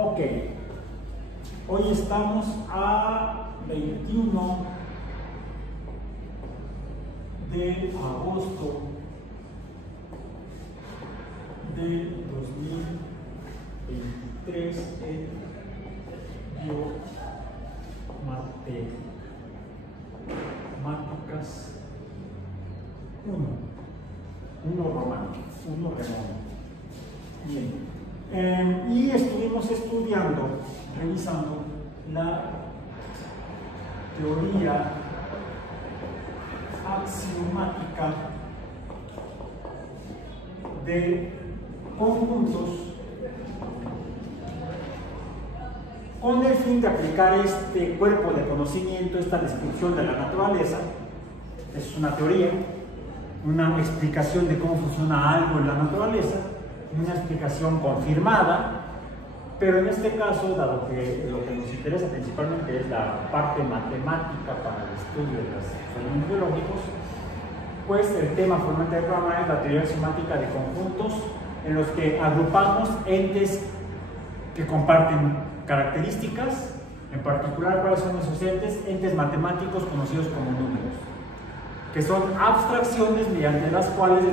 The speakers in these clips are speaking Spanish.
Ok, hoy estamos a 21 de agosto de 2023 en Biomatemáticas 1 romano, 1 redondo. Bien. Y estuvimos estudiando, revisando la teoría axiomática de conjuntos con el fin de aplicar este cuerpo de conocimiento, esta descripción de la naturaleza. Es una teoría, una explicación de cómo funciona algo en la naturaleza, una explicación confirmada, pero en este caso, dado que lo que nos interesa principalmente es la parte matemática para el estudio de los fenómenos biológicos, pues el tema fundamental del programa es la teoría axiomática de conjuntos, en los que agrupamos entes que comparten características, en particular cuáles son esos entes, entes matemáticos conocidos como números, que son abstracciones mediante las cuales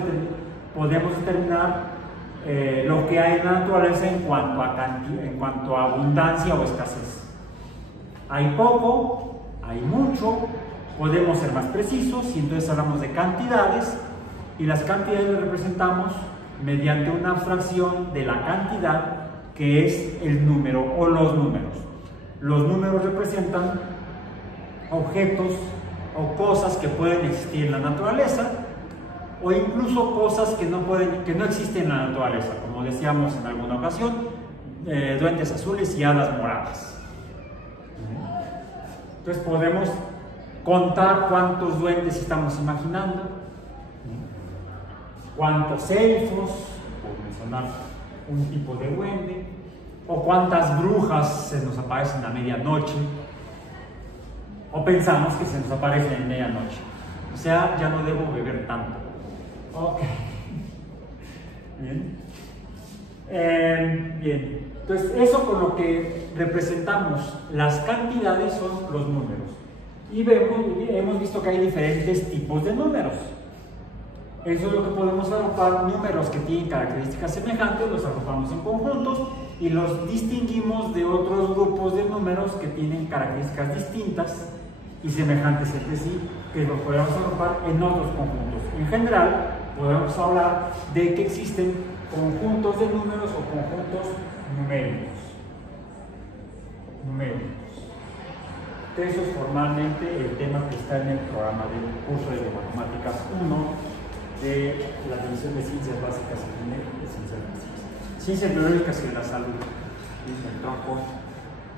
podemos determinar lo que hay en la naturaleza en cuanto a abundancia o escasez. Hay poco, hay mucho, podemos ser más precisos y entonces hablamos de cantidades, y las cantidades las representamos mediante una abstracción de la cantidad, que es el número o los números. Los números representan objetos o cosas que pueden existir en la naturaleza, o incluso cosas que no existen en la naturaleza, como decíamos en alguna ocasión, duendes azules y hadas moradas. Entonces podemos contar cuántos duendes estamos imaginando, cuántos elfos, por mencionar un tipo de duende, o cuántas brujas se nos aparecen a medianoche, o pensamos que se nos aparecen en medianoche. O sea, ya no debo beber tanto. Ok. Bien. Bien. Entonces, eso con lo que representamos las cantidades son los números. Y hemos visto que hay diferentes tipos de números. Eso es lo que podemos agrupar: números que tienen características semejantes, los agrupamos en conjuntos y los distinguimos de otros grupos de números que tienen características distintas y semejantes entre sí, que los podemos agrupar en otros conjuntos. En general, podemos hablar de que existen conjuntos de números o conjuntos numéricos. Eso es formalmente el tema que está en el programa del curso de Matemáticas 1 de la División de Ciencias Básicas y Ciencias Biológicas y de la Salud, y el tronco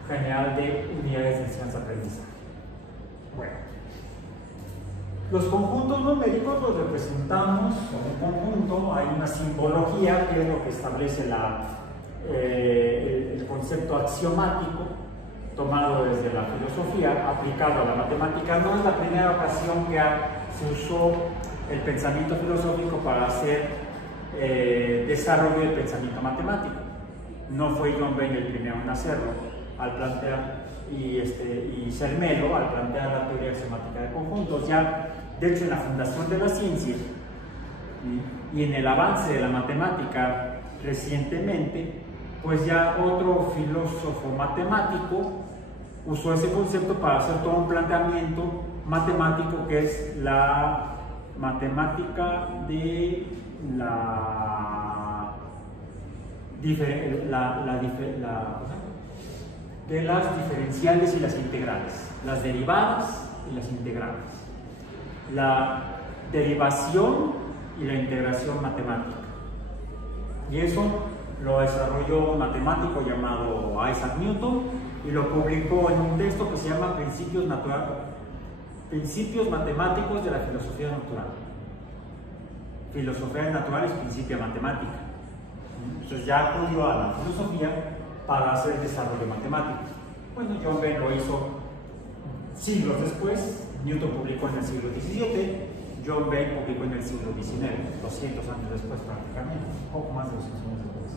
general de unidades de enseñanza-aprendizaje. Bueno, los conjuntos numéricos los representamos como un conjunto. Hay una simbología que es lo que establece el concepto axiomático, tomado desde la filosofía, aplicado a la matemática. No es la primera ocasión que se usó el pensamiento filosófico para hacer desarrollo del pensamiento matemático. No fue John Bain el primero en hacerlo, al plantear, y Zermelo, al plantear la teoría axiomática de conjuntos. Ya, de hecho, en la fundación de la ciencia y en el avance de la matemática recientemente, pues ya otro filósofo matemático usó ese concepto para hacer todo un planteamiento matemático, que es la matemática de de las diferenciales y las integrales, las derivadas y las integrales, la derivación y la integración matemática. Y eso lo desarrolló un matemático llamado Isaac Newton y lo publicó en un texto que se llama Principios Matemáticos de la Filosofía Natural. Filosofía natural es principio matemática. Entonces ya acudió a la filosofía para hacer desarrollo matemático. Bueno, John Bain lo hizo siglos después. Newton publicó en el siglo XVII, John Bain publicó en el siglo XIX, 200 años después prácticamente, poco más de 200 años después.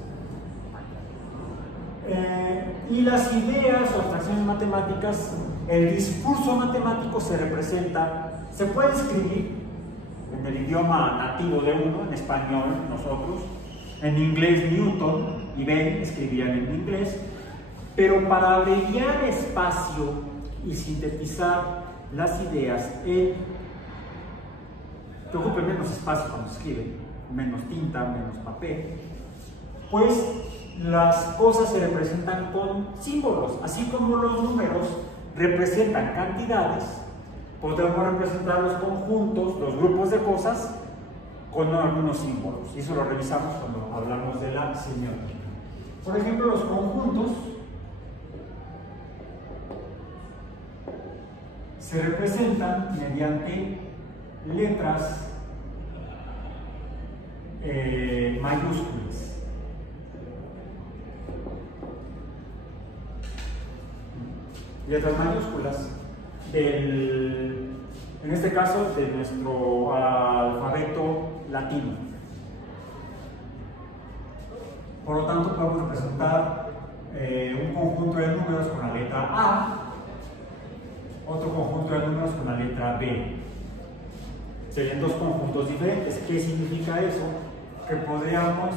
Y las ideas o abstracciones matemáticas, el discurso matemático se representa, se puede escribir en el idioma nativo de uno, en español, nosotros, en inglés Newton y Ben escribían en inglés, pero para abreviar espacio y sintetizar las ideas, que ocupe menos espacio cuando se escribe, menos tinta, menos papel, pues las cosas se representan con símbolos, así como los números representan cantidades, podemos representar los conjuntos, los grupos de cosas con algunos símbolos, y eso lo revisamos cuando hablamos de la semiótica. Por ejemplo, los conjuntos se representan mediante letras mayúsculas. Letras mayúsculas en este caso de nuestro alfabeto latino. Por lo tanto, podemos representar un conjunto de números con la letra A, otro conjunto de números con la letra B. Serían dos conjuntos diferentes. ¿Qué significa eso? Que podríamos,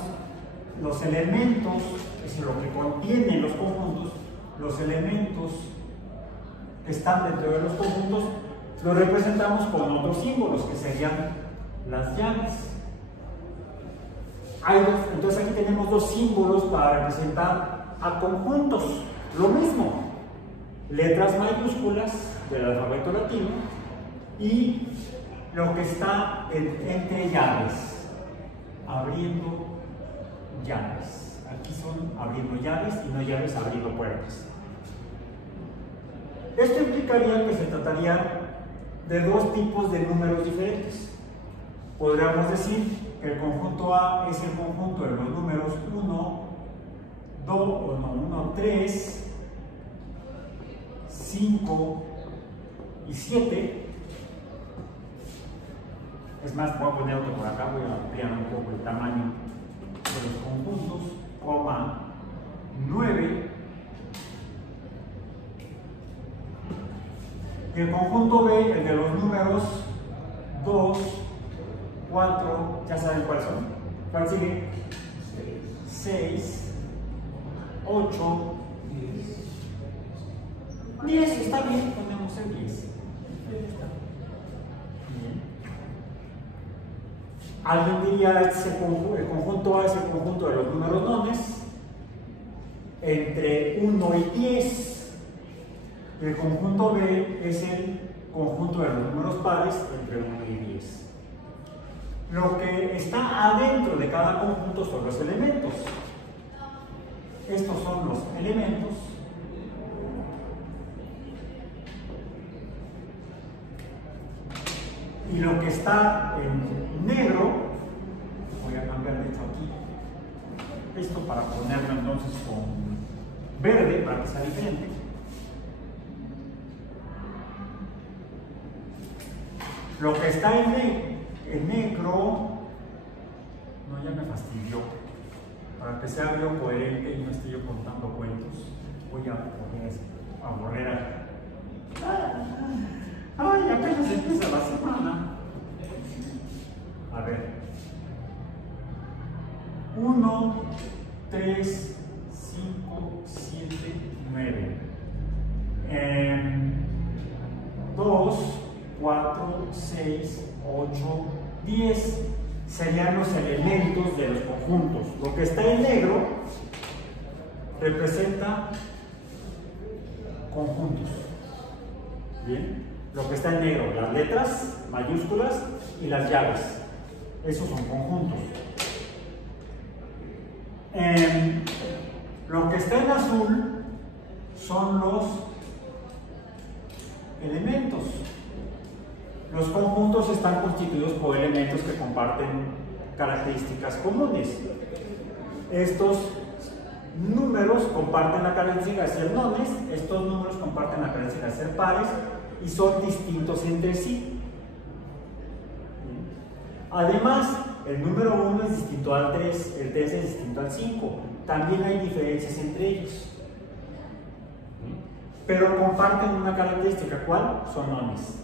los elementos, es decir, lo que contienen los conjuntos, los elementos que están dentro de los conjuntos, los representamos con otros símbolos, que serían las llaves. Entonces aquí tenemos dos símbolos para representar a conjuntos. Lo mismo, letras mayúsculas del alfabeto latino y lo que está entre llaves, abriendo llaves. Aquí son abriendo llaves y no llaves abriendo puertas. Esto implicaría que se trataría de dos tipos de números diferentes. Podríamos decir que el conjunto A es el conjunto de los números 1, 3, 5 y 7. Es más, voy a poner otro por acá, voy a ampliar un poco el tamaño de los conjuntos, 9. Y el conjunto B, el de los números 2, 4, ya saben cuáles son. ¿Cuál sigue? 6, 8, 10. Está bien, ponemos el 10. Alguien diría el conjunto A es el conjunto de los números nones entre 1 y 10. El conjunto B es el conjunto de los números pares entre 1 y 10. Lo que está adentro de cada conjunto son los elementos. Estos son los elementos. Y lo que está en negro, voy a cambiar de hecho aquí, esto para ponerlo entonces con verde para que sea diferente. Lo que está en negro, no, ya me fastidió. Para que sea algo coherente y no esté yo contando cuentos, voy a borrar. Ay, apenas empieza la semana. A ver. 1, 3, 5, 7, 9. 2, 4, 6, 8, 10 serían los elementos de los conjuntos. Lo que está en negro representa conjuntos. Bien, lo que está en negro, las letras mayúsculas y las llaves, esos son conjuntos. Lo que está en azul son los elementos. Los conjuntos están constituidos por elementos que comparten características comunes. Estos números comparten la característica de ser nones, estos números comparten la característica de ser pares y son distintos entre sí. Además, el número 1 es distinto al 3, el 3 es distinto al 5. También hay diferencias entre ellos. pero comparten una característica. ¿Cuál? Son nones.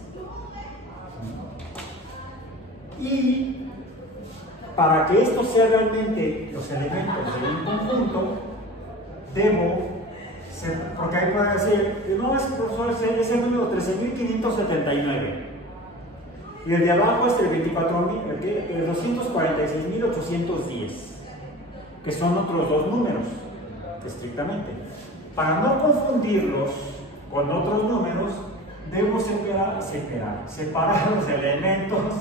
Y para que esto sea realmente los elementos de un conjunto, porque ahí puede decir, no, profesor, es el número 13.579. Y el de abajo es el 246.810, que son otros dos números, estrictamente. Para no confundirlos con otros números, debo separar los elementos,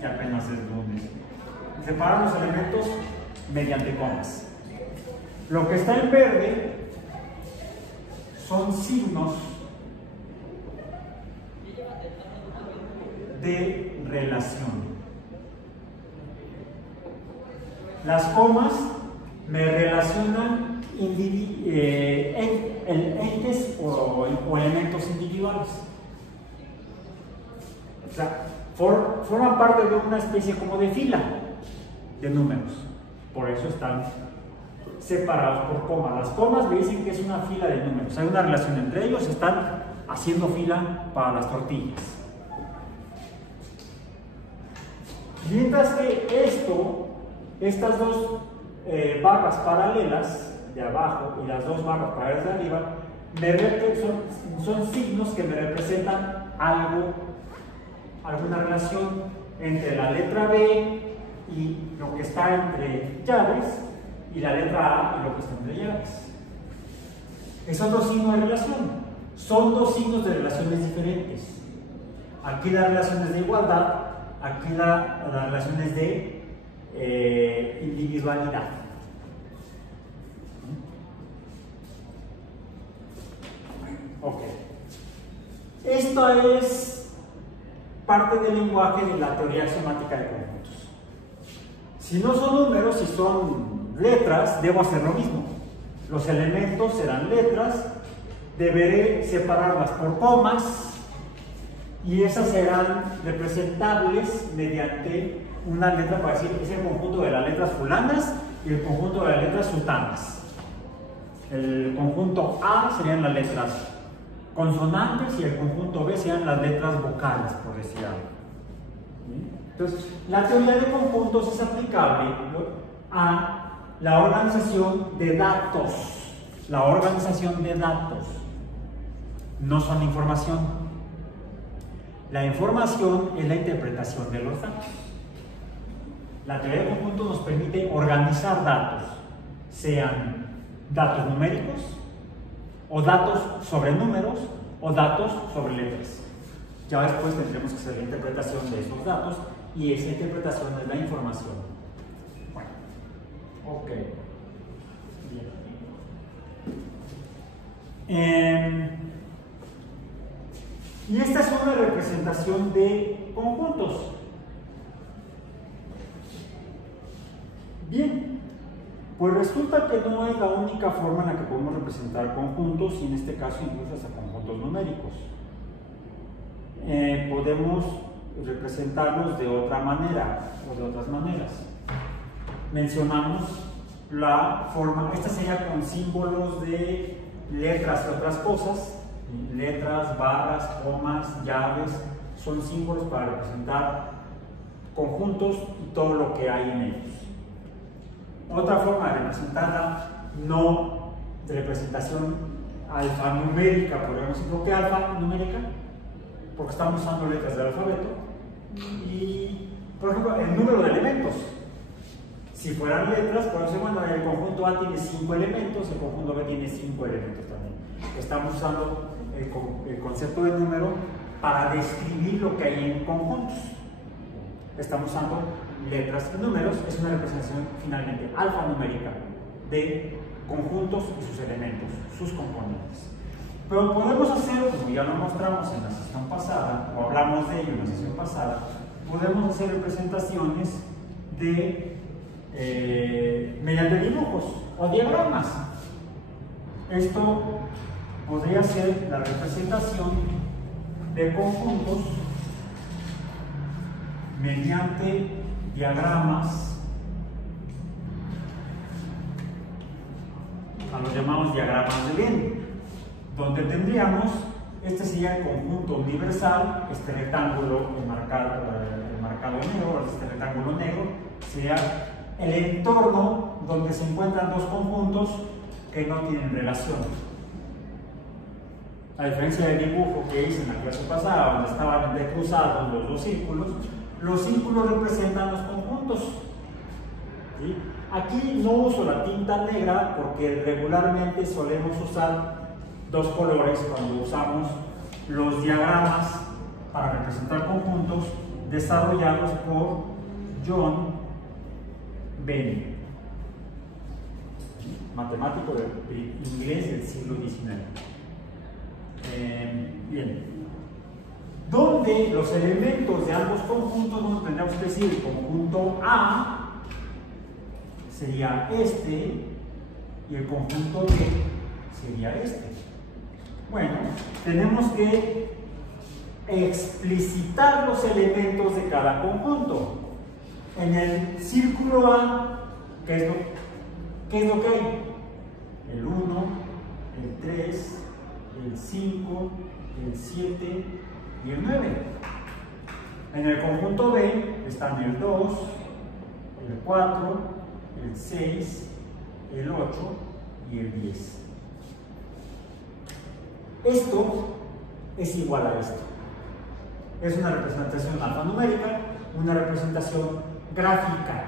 que apenas es lunes, separar los elementos mediante comas. Lo que está en verde son signos de relación. Las comas me relacionan entes o elementos individuales. O sea, forman parte de una especie como de fila de números. Por eso están separados por comas. Las comas me dicen que es una fila de números. Hay una relación entre ellos, están haciendo fila para las tortillas. Mientras que estas dos barras paralelas de abajo y las dos barras paralelas de arriba son signos que me representan alguna relación entre la letra B y lo que está entre llaves, y la letra A y lo que está entre llaves. Esos dos signos de relación son dos signos de relaciones diferentes. Aquí las relaciones de igualdad, aquí las relaciones de individualidad. Ok. Esto es parte del lenguaje de la teoría axiomática de conjuntos. Si no son números, si son letras, debo hacer lo mismo. Los elementos serán letras, deberé separarlas por comas, y esas serán representables mediante una letra, para decir, es el conjunto de las letras fulanas y el conjunto de las letras sultanas. El conjunto A serían las letras consonantes y el conjunto B serían las letras vocales, por decir algo. Entonces, la teoría de conjuntos es aplicable a la organización de datos. La organización de datos no son información. La información es la interpretación de los datos. La teoría de conjuntos nos permite organizar datos, sean datos numéricos, o datos sobre números, o datos sobre letras. Ya después tendremos que hacer la interpretación de esos datos, y esa interpretación es la información. Bueno, ok. Bien. Y esta es una representación de conjuntos. Bien, pues resulta que no es la única forma en la que podemos representar conjuntos, y en este caso incluso hasta conjuntos numéricos. Podemos representarlos de otra manera o de otras maneras. Mencionamos la forma, esta sería con símbolos de letras y otras cosas. Letras, barras, comas, llaves, son símbolos para representar conjuntos y todo lo que hay en ellos. Otra forma de representarla, no de representación alfanumérica, podríamos decir. ¿Por qué alfanumérica? Porque estamos usando letras del alfabeto. Y, por ejemplo, el número de elementos. Si fueran letras, por eso, bueno, el conjunto A tiene 5 elementos, el conjunto B tiene 5 elementos también. Estamos usando el concepto de número para describir lo que hay en conjuntos. Estamos usando letras y números, es una representación finalmente alfanumérica de conjuntos y sus elementos, sus componentes. Pero podemos hacer, como ya lo mostramos en la sesión pasada, o hablamos de ello en la sesión pasada, podemos hacer representaciones de mediante dibujos o diagramas. Esto podría ser la representación de conjuntos mediante diagramas, los llamamos diagramas de Venn. donde tendríamos, este sería el conjunto universal, este rectángulo enmarcado negro, este rectángulo negro, sería el entorno donde se encuentran dos conjuntos que no tienen relación. A diferencia del dibujo que hice en la clase pasada, donde estaban entrecruzados los dos círculos, los círculos representan los conjuntos. ¿Sí? Aquí no uso la tinta negra porque regularmente solemos usar dos colores cuando usamos los diagramas para representar conjuntos desarrollados por John Benny, matemático de inglés del siglo XIX. Bien, donde los elementos de ambos conjuntos nos tendríamos que decir: el conjunto A sería este y el conjunto B sería este. Bueno, tenemos que explicitar los elementos de cada conjunto. En el círculo A, ¿qué es lo que hay? El 1, el 3, el 5, el 7 y el 9. En el conjunto B están el 2, el 4, el 6, el 8 y el 10. Esto es igual a esto. Es una representación alfanumérica, una representación gráfica.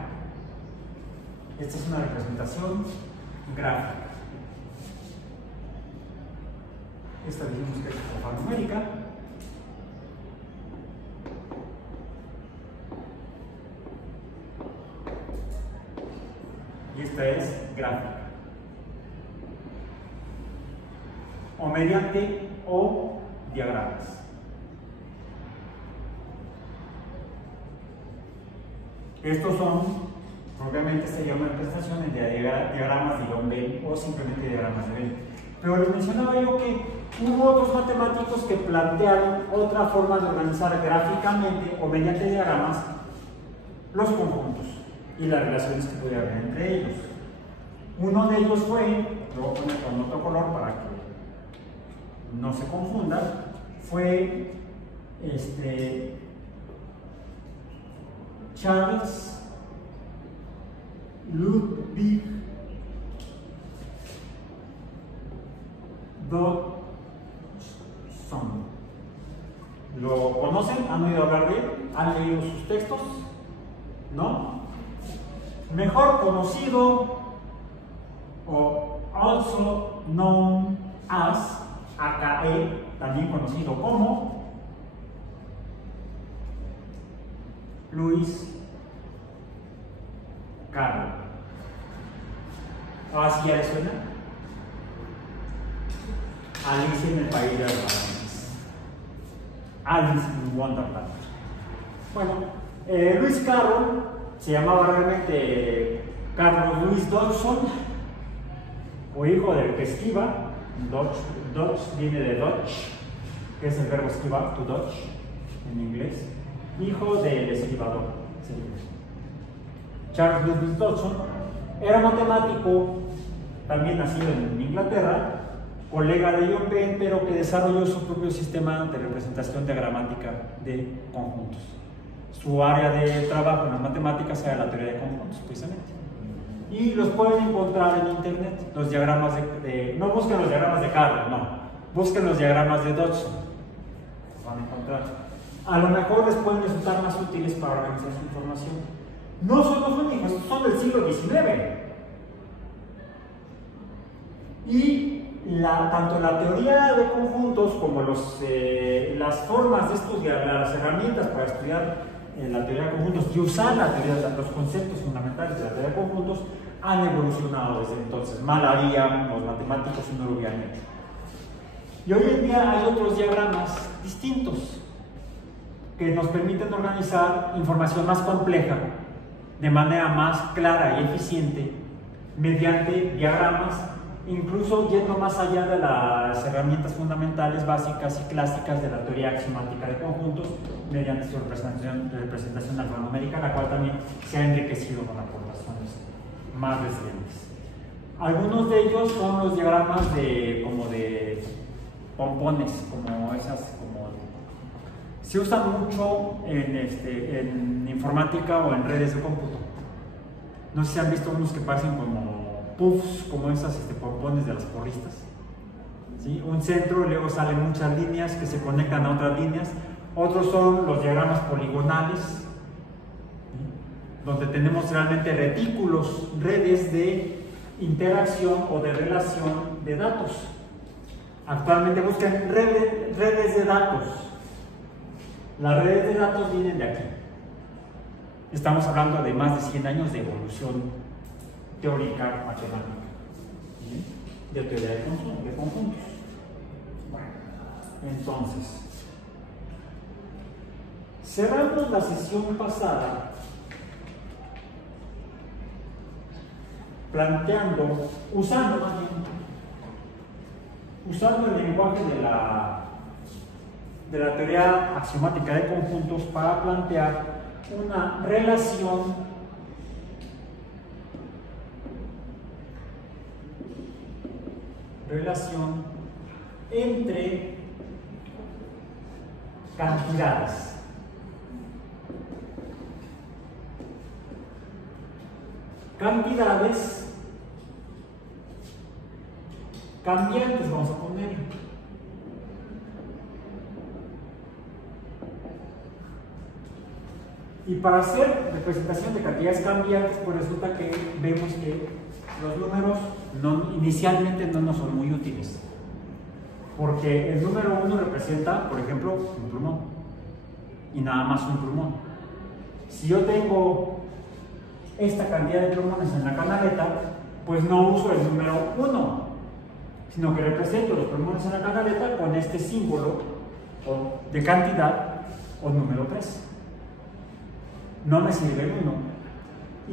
Esta es una representación gráfica. Esta dijimos que es alfanumérica. Y esta es gráfica. O mediante o diagramas. Estos son, obviamente se llaman representaciones de diagramas de John Benny o simplemente diagramas de Benny. Pero les mencionaba yo que hubo otros matemáticos que plantearon otra forma de organizar gráficamente o mediante diagramas los conjuntos y las relaciones que podía haber entre ellos. Uno de ellos fue, lo voy a poner con otro color para que no se confunda, fue Charles Ludwig Dodson. ¿Lo conocen? ¿Han oído hablar de él? ¿Han leído sus textos? ¿No? Mejor conocido, o also known as, AKE, también conocido como Lewis Carroll. ¿Así ya les suena? Alice en el País de las Maravillas. Alice in Wonderland. Bueno, Lewis Carroll se llamaba realmente Carlos Louis Dodson, o hijo del que esquiva. Dodge viene de dodge, que es el verbo esquivar, to dodge en inglés. Hijo del esquivador. Sí. Charles Ludwig Dodson era matemático, también nacido en Inglaterra, colega de John Benn, pero que desarrolló su propio sistema de representación diagramática de conjuntos. Su área de trabajo en las matemáticas era la teoría de conjuntos, precisamente. Y los pueden encontrar en internet, los diagramas no busquen los diagramas de Carroll, no, busquen los diagramas de Dodson. Los van a encontrar. A lo mejor les pueden resultar más útiles para organizar su información. No son los únicos, son del siglo XIX. Y tanto la teoría de conjuntos como las formas de estudiar, las herramientas para estudiar la teoría de conjuntos y usar los conceptos fundamentales de la teoría de conjuntos han evolucionado desde entonces. Mal harían los matemáticos si no lo hubieran hecho. Y hoy en día hay otros diagramas distintos que nos permiten organizar información más compleja de manera más clara y eficiente mediante diagramas, incluso yendo más allá de las herramientas fundamentales, básicas y clásicas de la teoría axiomática de conjuntos, mediante su representación alfanumérica, la cual también se ha enriquecido con aportaciones más recientes. Algunos de ellos son los diagramas de pompones, como esas, como se usa mucho en informática o en redes de cómputo. No sé si han visto unos que parecen como puffs, como esas pompones de las porristas. ¿Sí? Un centro y luego salen muchas líneas que se conectan a otras líneas. Otros son los diagramas poligonales, ¿sí? Donde tenemos realmente retículos, redes de interacción o de relación de datos. Actualmente buscan redes de datos. Las redes de datos vienen de aquí. Estamos hablando de más de 100 años de evolución teórica matemática, ¿sí? De teoría de conjuntos. Bueno, entonces, cerramos la sesión pasada planteando, usando el lenguaje de la teoría axiomática de conjuntos para plantear una relación entre cantidades. Cantidades cambiantes, vamos a poner. Y para hacer representación de cantidades cambiantes, pues resulta que vemos que los números inicialmente no nos son muy útiles. Porque el número 1 representa, por ejemplo, un plumón. Y nada más un plumón. Si yo tengo esta cantidad de plumones en la canaleta, pues no uso el número 1, sino que represento los plumones en la canaleta con este símbolo de cantidad o número 3. No me sirve el 1.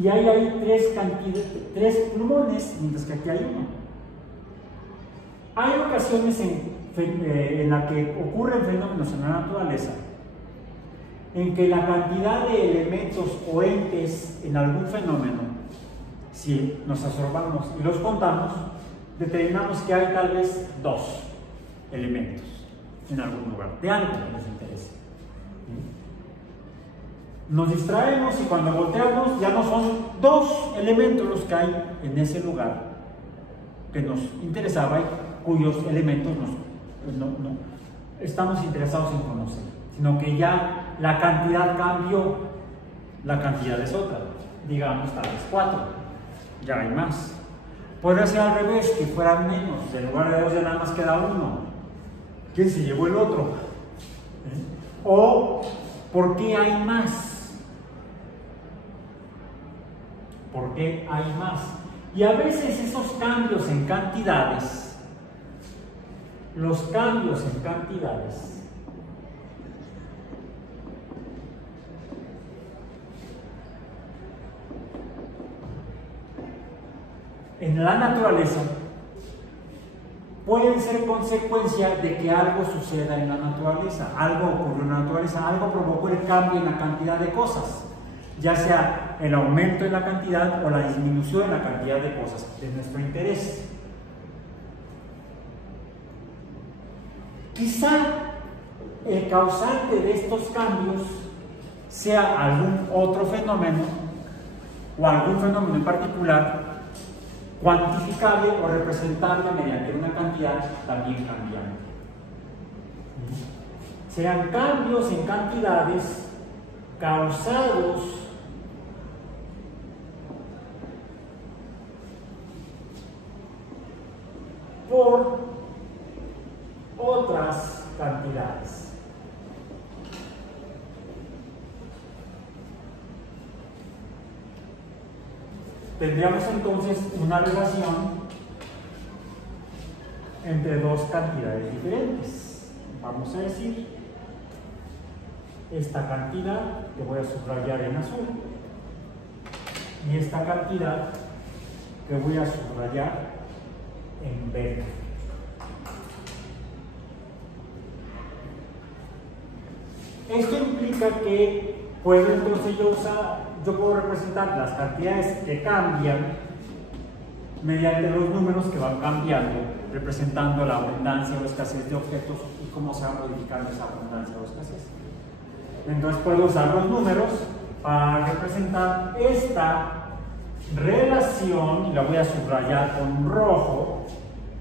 Y ahí hay tres plumones, mientras que aquí hay 1. Hay ocasiones en las que ocurren fenómenos en la naturaleza en que la cantidad de elementos o entes en algún fenómeno, si nos absorbamos y los contamos, determinamos que hay tal vez 2 elementos en algún lugar, de algo que nos interese. Nos distraemos y cuando volteamos ya no son 2 elementos los que hay en ese lugar que nos interesaba y cuyos elementos no estamos interesados en conocer, sino que ya la cantidad cambió, la cantidad es otra, digamos tal vez 4, ya hay más. Podría ser al revés, que fueran menos, en lugar de 2 ya nada más queda 1. ¿Quién se llevó el otro? O ¿por qué hay más? ¿Por qué hay más? Y a veces esos cambios en cantidades, los cambios en cantidades, en la naturaleza pueden ser consecuencia de que algo suceda en la naturaleza, algo ocurrió en la naturaleza, algo provocó el cambio en la cantidad de cosas, ya sea el aumento en la cantidad o la disminución en la cantidad de cosas de nuestro interés. Quizá el causante de estos cambios sea algún otro fenómeno o algún fenómeno en particular cuantificable o representable mediante una cantidad también cambiante. Serán cambios en cantidades causados por otras cantidades. Tendríamos entonces una relación entre 2 cantidades diferentes. Vamos a decir, esta cantidad que voy a subrayar en azul y esta cantidad que voy a subrayar en verde. Esto implica que puedo entonces yo puedo representar las cantidades que cambian mediante los números que van cambiando representando la abundancia o escasez de objetos y cómo se va modificando esa abundancia o escasez. Entonces puedo usar los números para representar esta relación, y la voy a subrayar con rojo,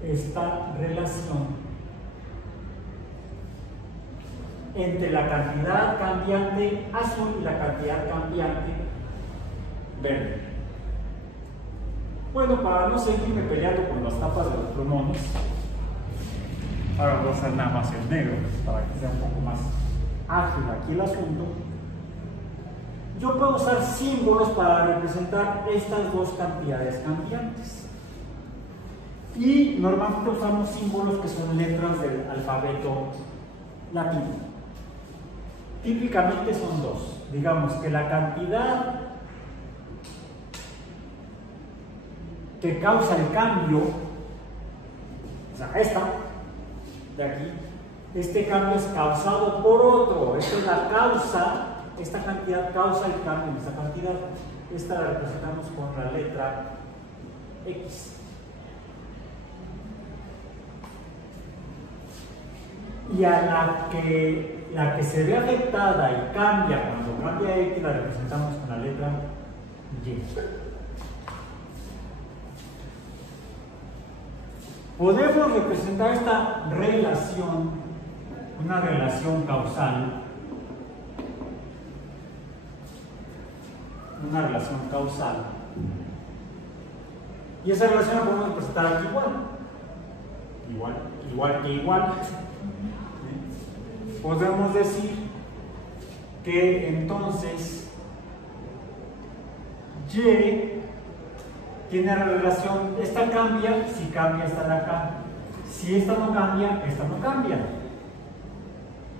esta relación entre la cantidad cambiante azul y la cantidad cambiante verde. Bueno, para no seguirme peleando con las tapas de los plumones, ahora voy a usar nada más el negro para que sea un poco más ágil aquí el asunto. Yo puedo usar símbolos para representar estas dos cantidades cambiantes. Y normalmente usamos símbolos que son letras del alfabeto latino. Típicamente son dos. Digamos que la cantidad que causa el cambio, o sea, esta de aquí, este cambio es causado por otro. Esta es la causa. Esta cantidad causa el cambio en esta cantidad. Esta la representamos con la letra X. Y a la que se ve afectada y cambia cuando cambia X, la representamos con la letra Y. Podemos representar esta relación, una relación causal, y esa relación la podemos representar aquí igual que igual. Podemos decir que entonces Y tiene la relación, esta cambia, si cambia esta de acá. Si esta no cambia, esta no cambia.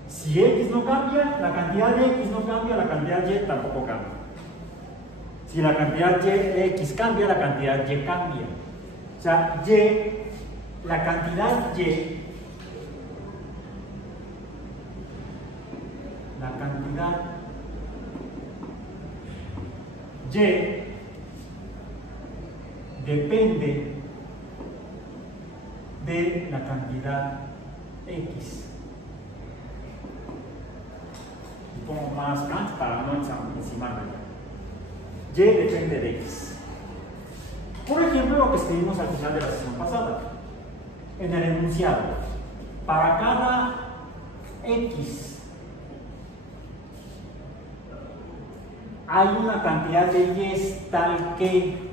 Si X no cambia, la cantidad de X no cambia, la cantidad Y tampoco cambia. Si la cantidad X cambia, la cantidad Y cambia. O sea, la cantidad Y depende de la cantidad X. Y pongo más cancha para no encimarme. Y depende de X. Por ejemplo, lo que escribimos al final de la sesión pasada, en el enunciado. Para cada X hay una cantidad de Y tal que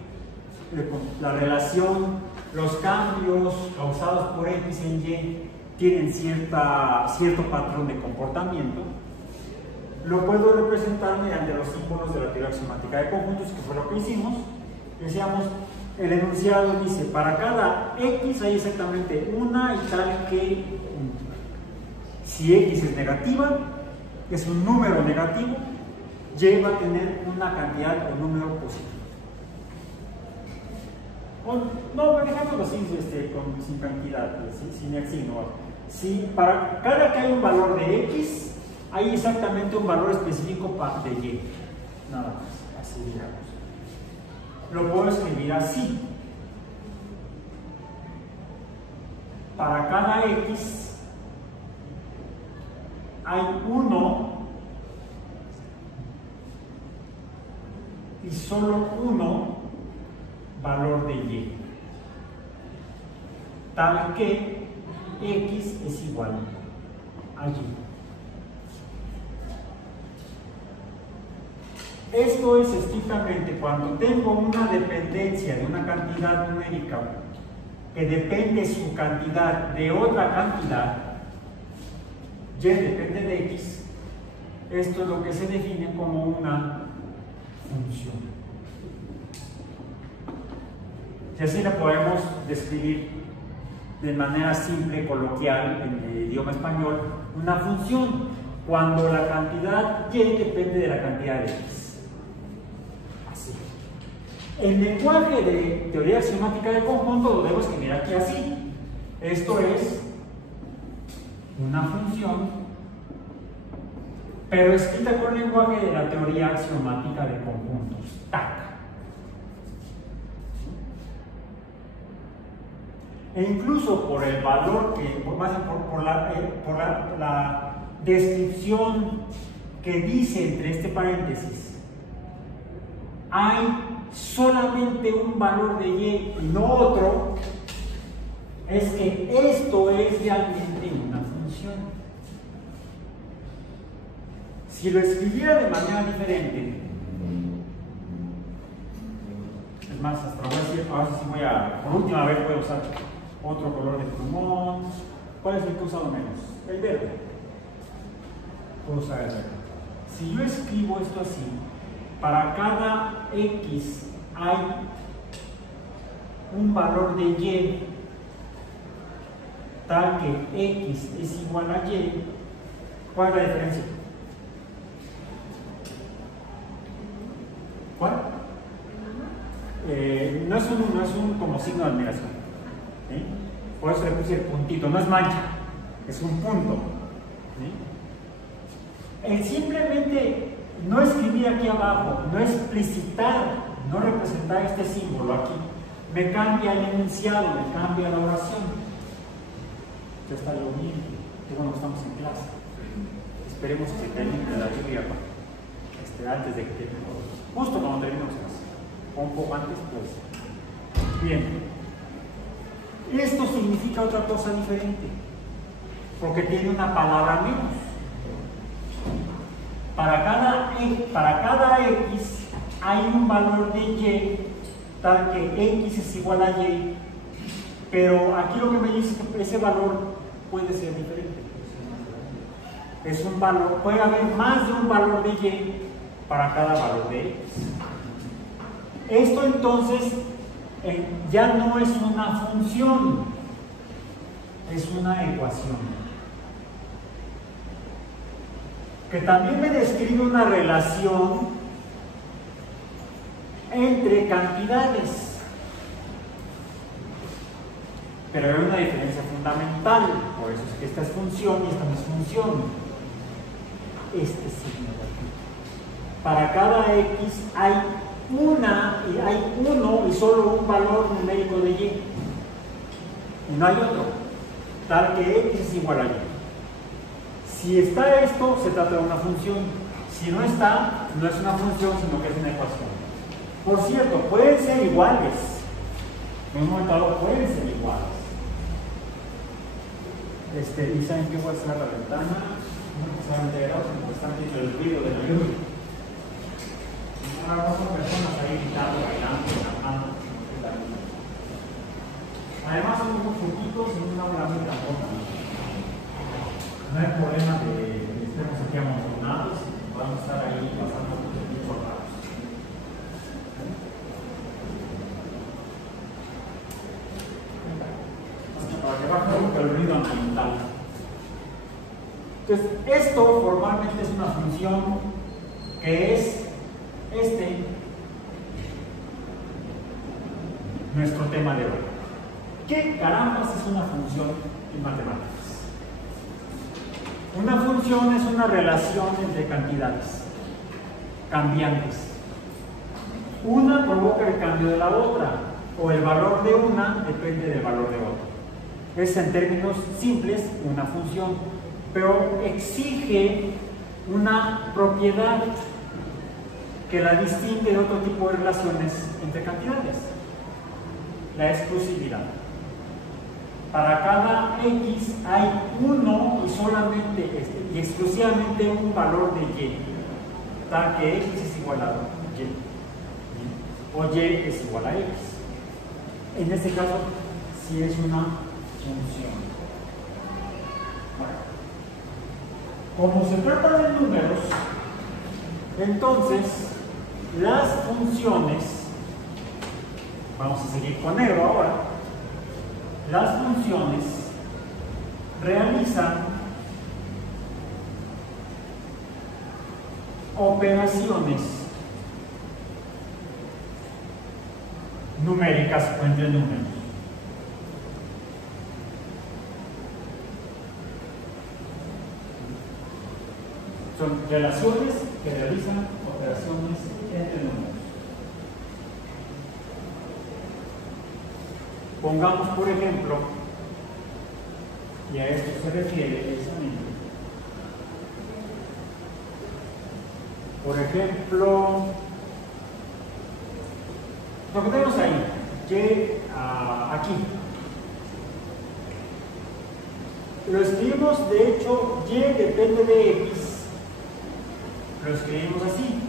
la relación, los cambios causados por X en Y tienen cierto patrón de comportamiento. Lo puedo representar mediante los símbolos de la teoría axiomática de conjuntos, que fue lo que hicimos. Decíamos, el enunciado dice, para cada X hay exactamente una y tal que si X es negativa, es un número negativo, Y va a tener una cantidad o número positivo. No, dejámoslo así, sin cantidad, sin el signo. Si para cada que hay un valor de X, hay exactamente un valor específico de Y. Nada más, así digamos. Lo puedo escribir así. Para cada X hay 1 y solo 1 valor de Y, tal que X es igual a Y. Esto es estrictamente cuando tengo una dependencia de una cantidad numérica que depende su cantidad de otra cantidad, Y depende de X. Esto es lo que se define como una función. Y así la podemos describir de manera simple, coloquial, en el idioma español, una función, cuando la cantidad Y depende de la cantidad de X. Así. El lenguaje de teoría axiomática de conjunto lo debo escribir aquí así. Esto es una función, pero escrita con el lenguaje de la teoría axiomática de conjuntos, TAC. e incluso por el valor más bien por la descripción que dice entre este paréntesis, hay solamente un valor de y y no otro, es que esto es realmente una función. Si lo escribiera de manera diferente, es más, hasta lo voy a decir, ahora sí por última vez voy a usar otro color de plumón. ¿Cuál es el que he usado menos? El verde. Puedo usar el verde. Si yo escribo esto así, para cada X hay un valor de Y tal que X es igual a Y, ¿cuál es la diferencia? ¿Cuál? No es un como signo de admiración. ¿Sí? Por eso le puse el puntito, no es mancha, es un punto. ¿Sí? El simplemente no escribir aquí abajo, no explicitar, no representar este símbolo aquí, me cambia el enunciado, me cambia la oración. Ya está lloviendo, qué bueno que estamos en clase. Esperemos que termine la lluvia antes de que termine. Justo cuando terminemos clase. O un poco antes, pues. Bien. Esto significa otra cosa diferente, porque tiene una palabra menos. Para cada X hay un valor de Y tal que X es igual a Y, pero aquí lo que me dice es que ese valor puede ser diferente. Es un valor, puede haber más de un valor de Y para cada valor de X. Esto entonces ya no es una función, es una ecuación. Que también me describe una relación entre cantidades. Pero hay una diferencia fundamental, por eso es que esta es función y esta no es función. Este signo de aquí. Para cada X hay uno y solo un valor numérico de Y. Y no hay otro. Tal que X es igual a Y. Si está esto, se trata de una función. Si no está, no es una función, sino que es una ecuación. Por cierto, pueden ser iguales. En un momento dado pueden ser iguales. ¿Y saben qué voy a cerrar la ventana? No precisamente era, porque están viendo el ruido de la lluvia. Ahora son personas ahí gritando, bailando, cantando. Además son unos poquitos en una hora muy tampoco. No hay problema de que estemos aquí amontonados y podamos estar ahí pasando mucho tiempo raros. Para que baje un poco el ruido ambiental. Entonces, esto formalmente es una función que es nuestro tema de hoy. ¿Qué carambas es una función en matemáticas? Una función es una relación entre cantidades cambiantes. Una provoca el cambio de la otra, o el valor de una depende del valor de otra. Es en términos simples una función, pero exige una propiedad que la distingue de otro tipo de relaciones entre cantidades: la exclusividad. Para cada X hay uno y solamente y exclusivamente un valor de Y, tal que X es igual a Y, o Y es igual a X. En este caso, sí es una función. Bueno, como se trata de números, entonces las funciones, vamos a seguir con negro ahora, las funciones realizan operaciones numéricas o entre números. Son relaciones que realizan operaciones entre números. Pongamos, por ejemplo, Y a esto se refiere precisamente. Por ejemplo, lo que tenemos ahí, y aquí. Lo escribimos, de hecho, y depende de x. Lo escribimos así.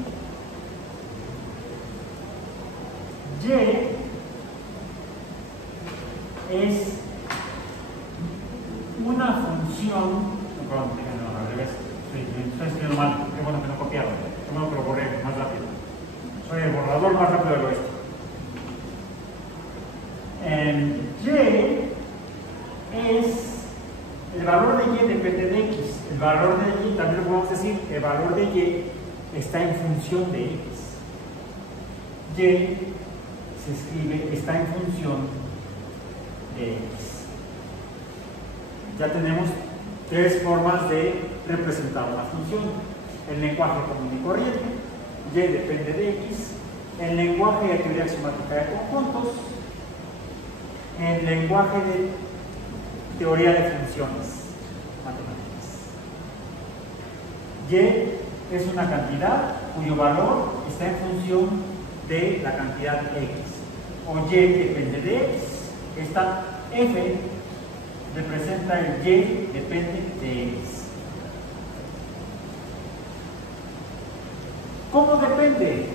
Y es una función, perdón, no, al revés, estoy escribiendo mal, qué bueno que no copiaron, qué bueno que lo borré más rápido. Soy el borrador más rápido del oeste. Y es, el valor de y depende de x, el valor de y, también lo podemos decir, el valor de y está en función de x. Y se escribe, está en función de x. Ya tenemos tres formas de representar una función. El lenguaje común y corriente, y depende de x. El lenguaje de teoría axiomática de conjuntos. El lenguaje de teoría de funciones matemáticas. Y es una cantidad cuyo valor está en función de la cantidad x. O y depende de x. Esta f representa el y depende de x. ¿Cómo depende?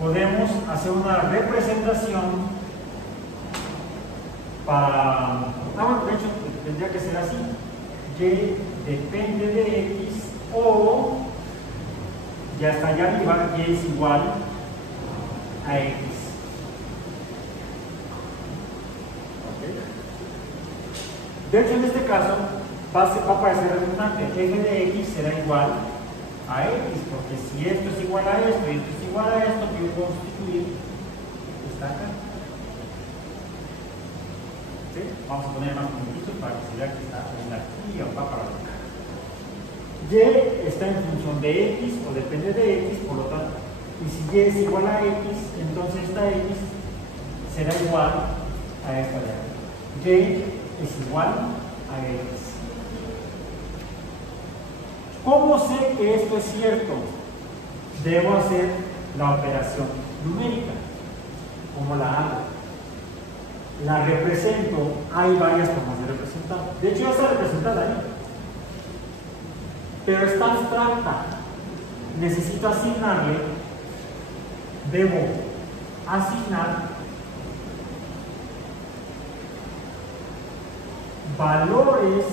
Podemos hacer una representación para... bueno, de hecho tendría que ser así. Y depende de x o, ya está allá arriba, y es igual a x. De hecho, en este caso va a parecer redundante. F de x será igual a x, porque si esto es igual a esto y esto es igual a esto, yo puedo sustituir esta acá. ¿Sí? Vamos a poner más puntitos para que se vea que está en la y va para acá. Y está en función de x o depende de x, por lo tanto, y si y es igual a x, entonces esta x será igual a esta de acá. Y es igual a x. ¿Cómo sé que esto es cierto? Debo hacer la operación numérica. ¿Cómo la hago? La represento. Hay varias formas de representar. De hecho, ya está representada ahí. Pero está abstracta. Necesito asignarle. Debo asignar valores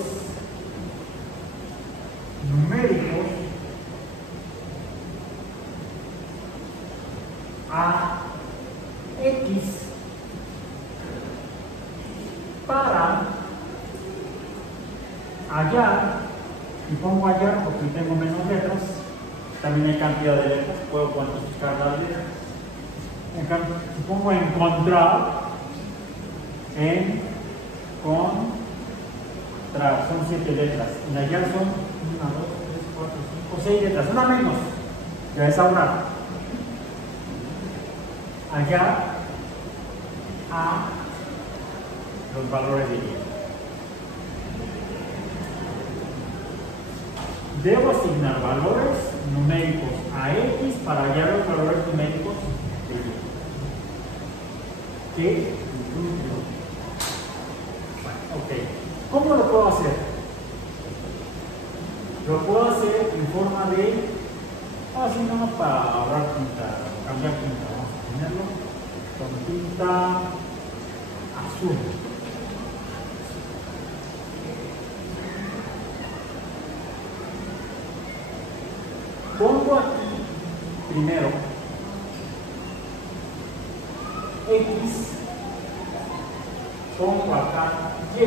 numéricos a x para hallar, y pongo hallar porque tengo menos letras, también hay cantidad de letras, puedo cuantificar las letras. En cambio, si pongo encontrar, son 7 letras, y hallar son 1, 2, 3, 4, 5, 6 letras, una menos, ya es ahorrar. Hallar a los valores de y. Debo asignar valores numéricos a x para hallar los valores numéricos de y. ¿Qué? Ok. ¿Cómo lo puedo hacer? Lo puedo hacer en forma de... así no para ahorrar tinta, cambiar tinta. Vamos a ponerlo con tinta azul. Pongo aquí primero x, pongo acá y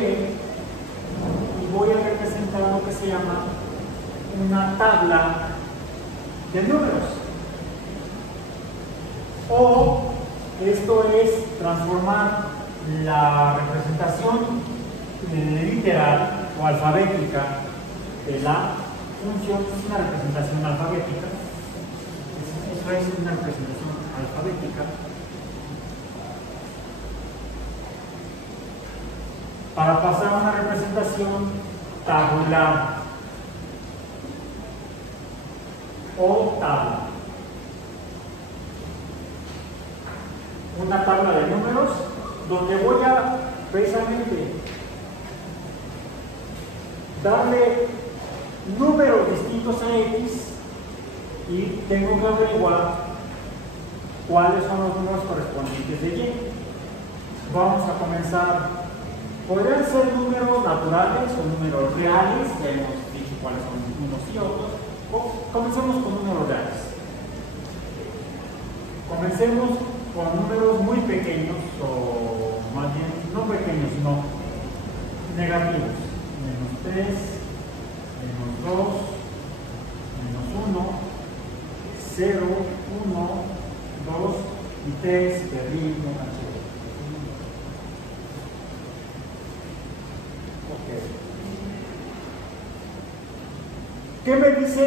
voy a representar lo que se llama una tabla de números. O esto es transformar la representación literal o alfabética de la función. Es una representación alfabética. Eso es una representación alfabética para pasar a una representación tabular o tabla. Una tabla de números donde voy a precisamente darle números distintos a X y tengo que averiguar cuáles son los números correspondientes de Y. Vamos a comenzar. Podrían ser números naturales o números reales, ya hemos dicho cuáles son unos y otros. Comencemos con números reales. Comencemos con números muy pequeños, o más bien, no pequeños, sino negativos. -3, -2, -1, 0, 1, 2 y 3, perdí una H. ¿Qué me dice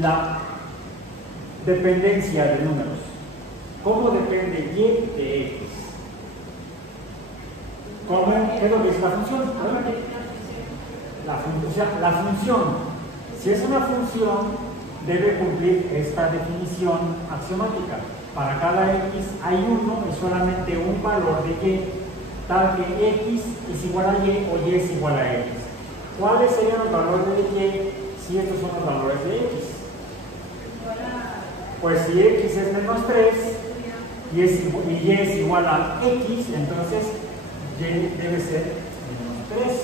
la dependencia de números? ¿Cómo depende Y de X? ¿Qué es lo que dice la función? La función, si es una función, debe cumplir esta definición axiomática. Para cada X hay uno y solamente un valor de Y, tal que X es igual a Y o Y es igual a X. ¿Cuáles serían los valores de Y si estos son los valores de X? Pues si X es -3 y Y es igual a X, entonces Y debe ser -3.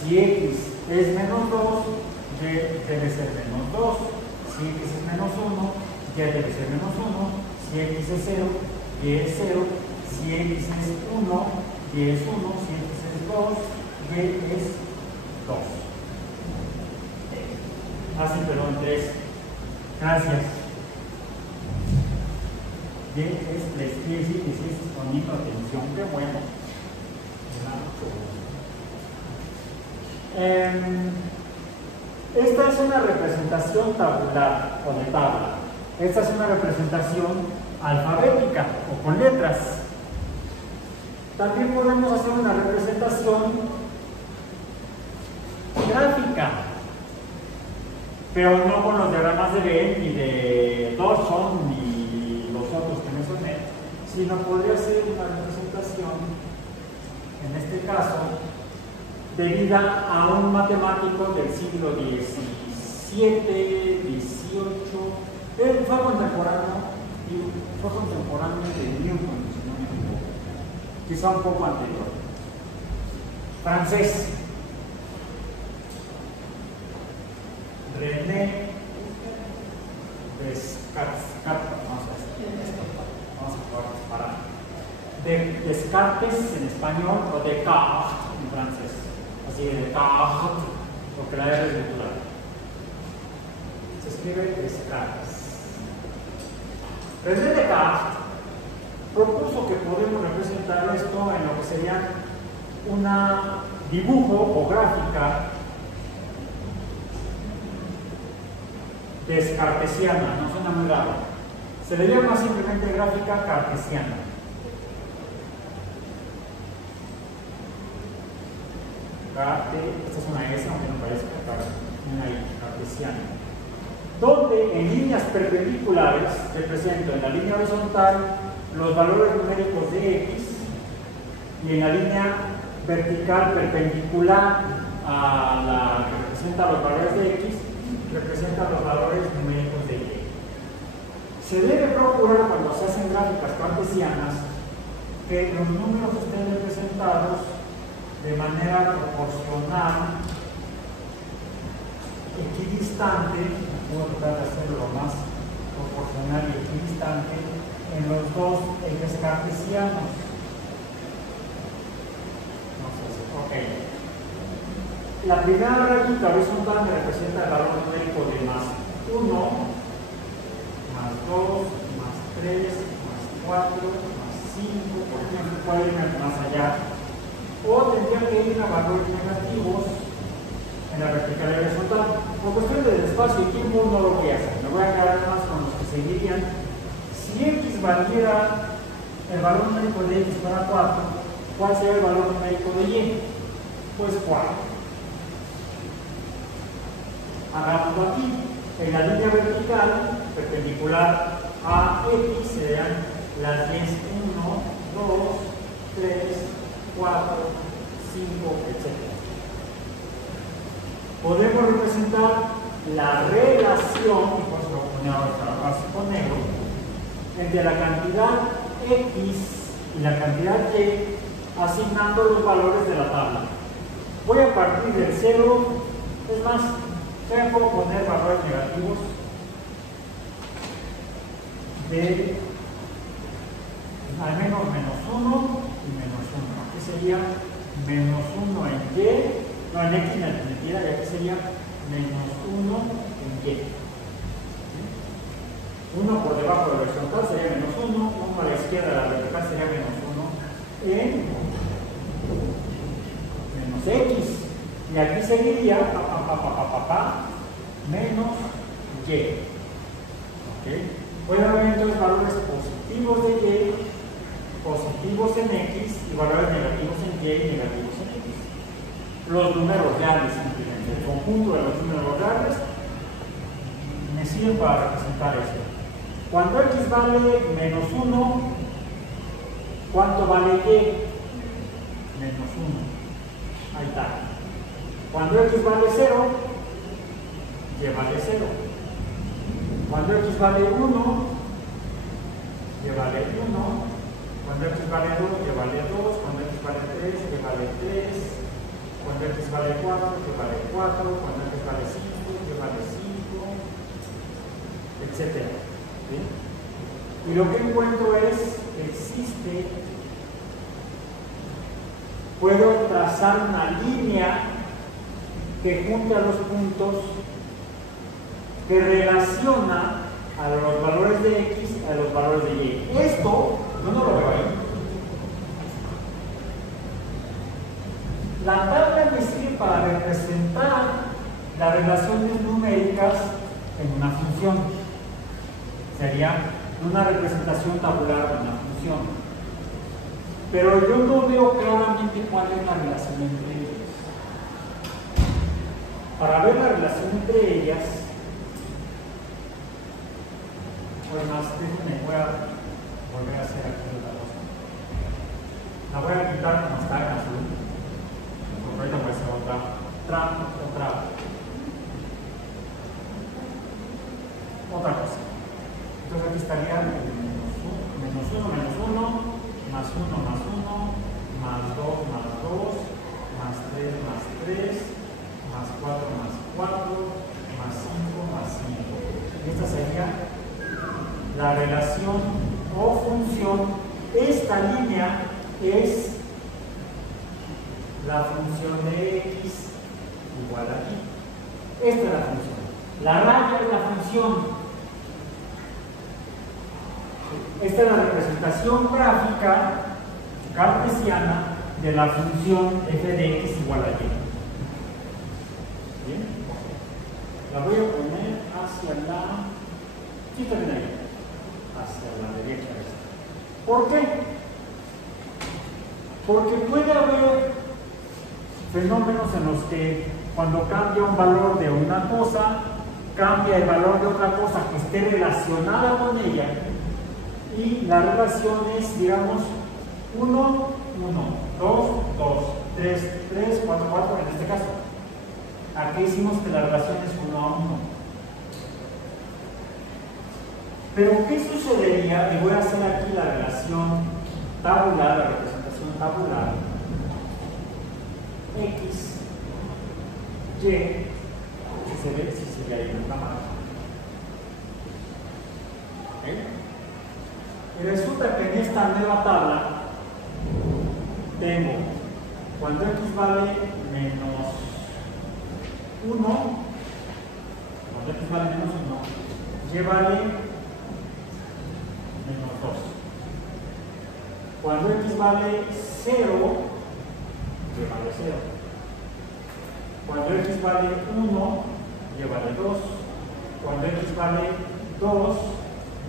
Si X es -2, Y debe ser -2. Si X es -1, Y debe ser -1. Si X es 0, Y es 0. Si X es 1, Y es 1. Si X es 2, Y es 2. Ah, sí, perdón, 3. Gracias. Y les quiere decir que sí estás poniendo atención, qué bueno. Esta es una representación tabular o de tabla. Esta es una representación alfabética o con letras. También podemos hacer una representación gráfica, pero no con los diagramas de Venn ni de Dawson ni los otros que mencioné, sino podría ser una representación, en este caso, debida a un matemático del siglo XVII, XVIII, él fue contemporáneo de Newton, si no me equivoco, quizá un poco anterior, francés, René Descartes, Descartes en español o Descartes en francés, así de Descartes, porque la R es natural. Se escribe Descartes. René Descartes propuso que podemos representar esto en lo que sería una dibujo o gráfica descartesiana, no suena muy raro. Se le llama simplemente gráfica cartesiana. Esta es una S, aunque no parezca, una I, cartesiana. Donde en líneas perpendiculares represento en la línea horizontal los valores numéricos de X y en la línea vertical perpendicular a la que representa los valores de X representa los valores numéricos de Y. Se debe procurar cuando se hacen gráficas cartesianas que los números estén representados de manera proporcional, equidistante, puedo tratar de hacerlo lo más proporcional y equidistante en los dos ejes cartesianos. Ok. La primera rayita horizontal me representa el valor numérico de +1, +2, +3, +4, +5, por ejemplo, puede ir más allá. O tendría que ir a valores negativos en la vertical horizontal. Por cuestión de espacio y tiempo no lo voy a hacer. Me voy a quedar más con los que seguirían. Si X valiera, el valor numérico de X fuera 4, ¿Cuál sería el valor numérico de y? Pues 4. Hagámoslo aquí. En la línea vertical, perpendicular a X, serían las 10, 1, 2, 3, 4, 5, etc. Podemos representar la relación, y por eso lo ponía ahora básico negro, entre la cantidad X y la cantidad Y, asignando los valores de la tabla. Voy a partir del 0, es más, ya puedo poner valores negativos de al menos -1 y -1. Aquí sería -1 en Y, no en X en la alternativa, y aquí sería -1 en Y. 1 por debajo de la horizontal sería -1, 1 a la izquierda de la vertical sería -1 en -X. Y aquí seguiría menos Y. ¿Okay? Puede haber entonces valores positivos de Y, positivos en X y valores negativos en Y y negativos en X. Los números reales, simplemente. El conjunto de los números reales me sirven para representar esto. Cuando X vale -1, ¿cuánto vale Y? -1. Ahí está. Cuando X vale 0, Y vale 0. Cuando X vale 1, Y vale 1. Cuando X vale 2, Y vale 2. Cuando X vale 3, Y vale 3. Cuando X vale 4, Y vale 4. Cuando X vale 5, Y vale 5, etc. ¿Sí? Y lo que encuentro es que existe, puedo trazar una línea que junte a los puntos que relaciona a los valores de X a los valores de Y. Esto yo no lo veo ahí. La tabla me sirve para representar las relaciones numéricas en una función. Sería una representación tabular de una función. Pero yo no veo claramente cuál es la relación entre ellas. Para ver la relación entre ellas, además, déjenme, voy a volver a hacer aquí otra cosa. La voy a quitar como está en azul. Porque ahorita voy a hacer otra cosa. Entonces aquí estaría menos 1, más 1, más 1, más 2, más 2, más 3, más 3, más 4, más 4, más 5, más 5. Esta sería la relación o función. Esta línea es la función de X igual a aquí. Esta es la función. La raya es la función. Esta es la representación gráfica cartesiana de la función f de x igual a y. ¿Bien? La voy a poner hacia la... Sí, está bien ahí. Hacia la derecha. ¿Por qué? Porque puede haber fenómenos en los que cuando cambia un valor de una cosa, cambia el valor de otra cosa que esté relacionada con ella. Y la relación es, digamos, 1, 1, 2, 2, 3, 3, 4, 4 en este caso. Aquí hicimos que la relación es 1 a 1. Pero ¿qué sucedería? Y voy a hacer aquí la relación tabular, la representación tabular. X, Y, si se ve, si sería ahí en la cámara. ¿Okay? Y resulta que en esta nueva tabla tengo, cuando X vale menos 1, cuando X vale menos 1, Y vale menos 2. Cuando X vale 0, Y vale 0. Cuando X vale 1, Y vale 2. Cuando X vale 2,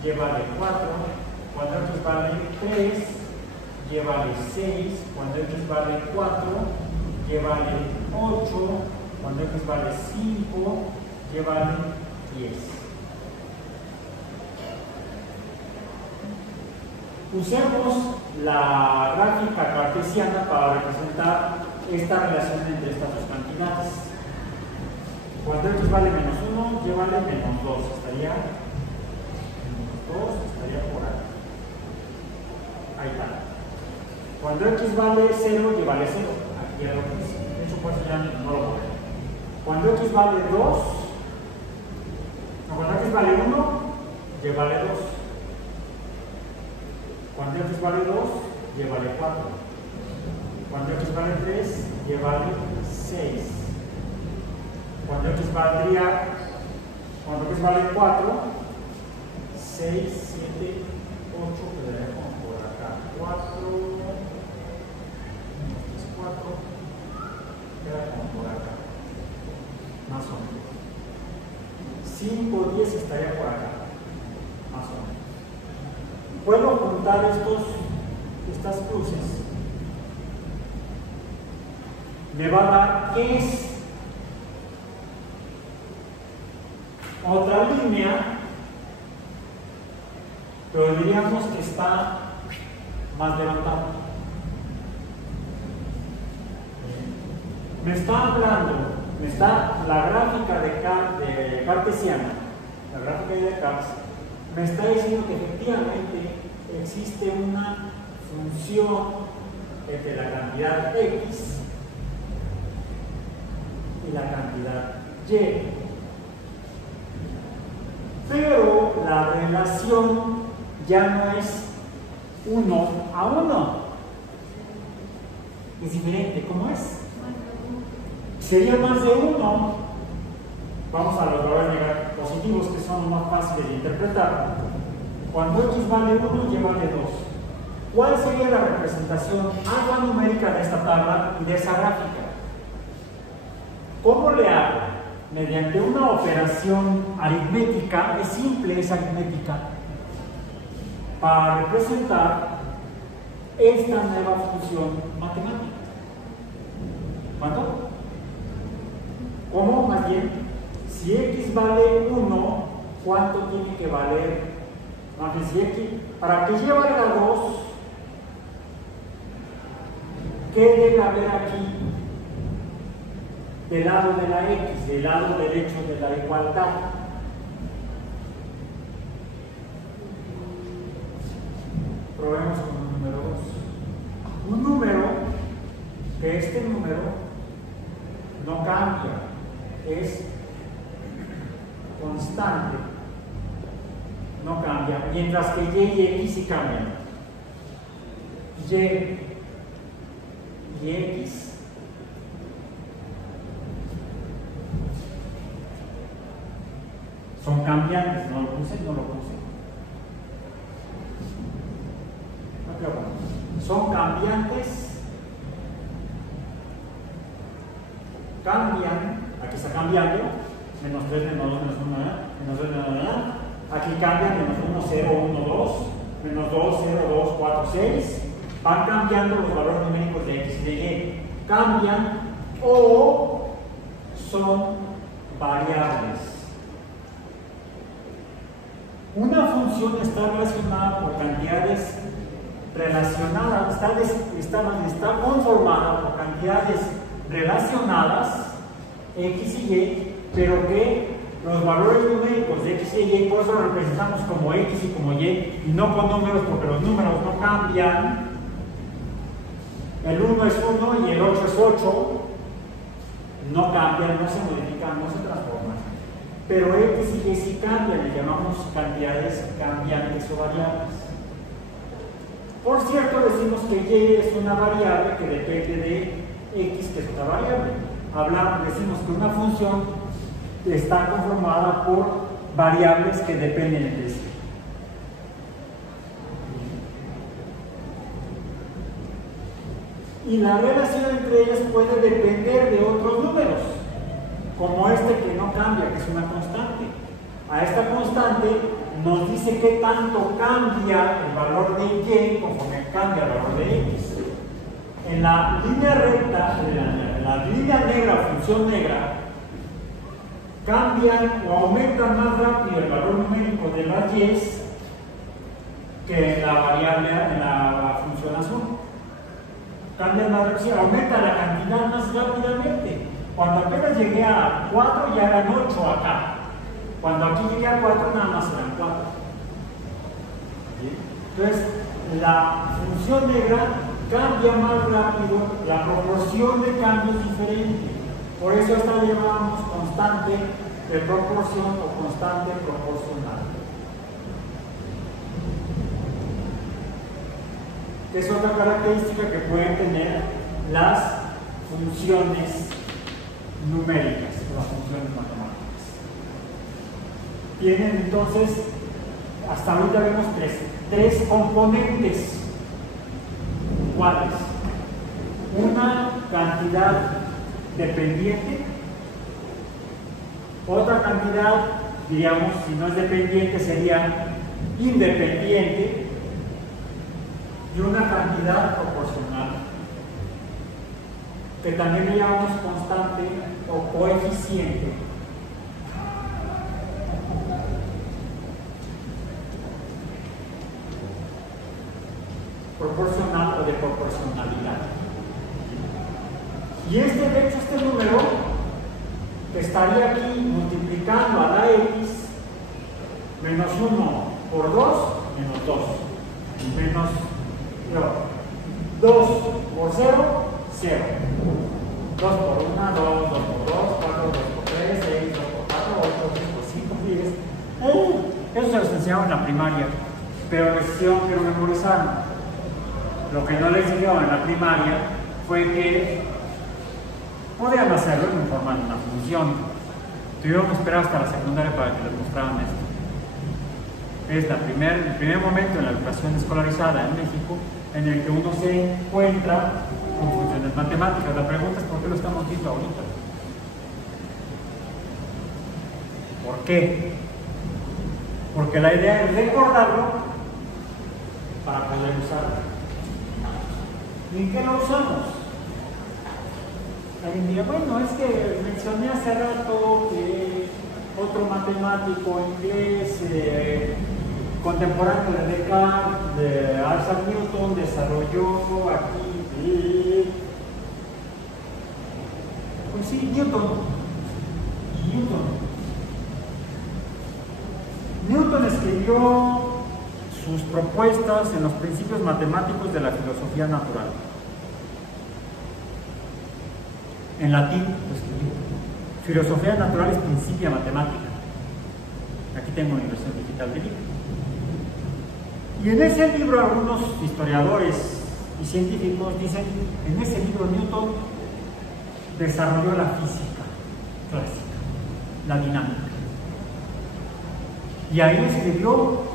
Y vale 4. Cuando X vale 3, y vale 6, cuando x vale 4, y vale 8, cuando x vale 5, y vale 10. Usemos la gráfica cartesiana para representar esta relación entre estas dos cantidades. Cuando x vale menos 1, y vale menos 2, estaría por ahí. Ahí está. Cuando x vale 0, y vale 0. Aquí ya lo puse. De hecho, pues ya no lo voy a ver. Cuando x vale 2, no, cuando x vale 1, y vale 2. Cuando x vale 2, y vale 4. Cuando x vale 3, y vale 6. Cuando x vale 4, 6, 7, 8, quedaría como por acá. 4, 4, queda como por acá. Más o menos. 5, 10 estaría por acá. Más o menos. Puedo juntar estas cruces. Me va a dar ¿qué es? Otra línea, pero diríamos que está más levantada. Me está hablando, la gráfica de cartesiana, la gráfica de Descartes, me está diciendo que efectivamente existe una función entre la cantidad x y la cantidad y. Pero la relación ya no es 1 a 1. Es diferente. ¿Cómo es? Sería más de 1. Vamos a los valores positivos, que son más fáciles de interpretar. Cuando x vale 1, y vale 2. ¿Cuál sería la representación alfanumérica de esta tabla y de esa gráfica? ¿Cómo le hago? Mediante una operación aritmética, es simple, es aritmética, para representar esta nueva función matemática. ¿Cuánto? ¿Cómo? Más bien, si x vale 1, ¿cuánto tiene que valer? Más bien, si x, para que y valga 2, ¿qué debe haber aquí? Del lado de la x, del lado derecho de la igualdad. Probemos con el número 2. Un número, que este número no cambia, es constante, no cambia, mientras que y x sí cambian. Y x son cambiantes. ¿No lo puse? No lo puse. Son cambiantes. Cambian. Aquí está cambiando. Menos 3, menos 2, menos 1, menos 2, menos 1. Aquí cambian menos 1, 0, 1, 2. Menos 2, 0, 2, 4, 6. Van cambiando los valores numéricos de x y de y. Cambian o son variables. Una función está relacionada por cantidades relacionadas, está conformada por cantidades relacionadas, x y y, pero que los valores numéricos de x y y, por eso lo representamos como x y como y no con números, porque los números no cambian. El 1 es 1 y el 8 es 8, no cambian, no se modifican, no se transforman. Pero x y y sí cambian, le llamamos cantidades cambiantes o variables. Por cierto, decimos que y es una variable que depende de x, que es otra variable. Decimos que una función está conformada por variables que dependen de sí. Y la relación entre ellas puede depender de otros números, como este que no cambia, que es una constante. A esta constante nos dice qué tanto cambia el valor de y conforme cambia el valor de x. En la línea recta, en la línea negra o función negra, cambian o aumentan más rápido el valor numérico de las y que en la variable, en la función azul. Cambian más rápido, aumenta la cantidad más rápidamente. Cuando apenas llegué a 4 ya eran 8 acá. Cuando aquí llegué a 4 nada más eran 4. Entonces, la función negra cambia más rápido, la proporción de cambio es diferente. Por eso esta la llamamos constante de proporción o constante proporcional. Es otra característica que pueden tener las funciones numéricas, las funciones matemáticas. Tienen entonces, hasta ahorita vemos tres componentes. ¿Cuáles? Una cantidad dependiente, otra cantidad, diríamos, si no es dependiente sería independiente, y una cantidad proporcional, que también le llamamos constante o coeficiente. Proporcional o de proporcionalidad. Y de hecho, este número estaría aquí multiplicando a la x menos 1 por 2, menos 2, menos 2 por 0, 0. 2 por 1, 2, 2 por 2, 4, 2 por 3, 6, 2 por 4, 8, 2 por 5, 10. Eso se los enseñaba en la primaria, pero les hicieron que lo memorizaran. Lo que no les dio en la primaria fue que podían hacerlo en forma de una función. Tuvieron que esperar hasta la secundaria para que les mostraran esto. Es el primer momento en la educación escolarizada en México en el que uno se encuentra con funciones matemáticas. La pregunta es: ¿por qué lo estamos viendo ahorita? ¿Por qué? Porque la idea es recordarlo para poder usarlo. ¿Y en qué lo usamos? Alguien dirá: bueno, es que mencioné hace rato que otro matemático inglés contemporáneo de Descartes, de Isaac Newton, desarrolló aquí. Pues sí, Newton escribió sus propuestas en los principios matemáticos de la filosofía natural. En latín lo escribió. Filosofía natural es principia matemática. Aquí tengo mi versión digital del libro. Y en ese libro algunos historiadores y científicos dicen: en ese libro Newton desarrolló la física clásica, la dinámica. Y ahí describió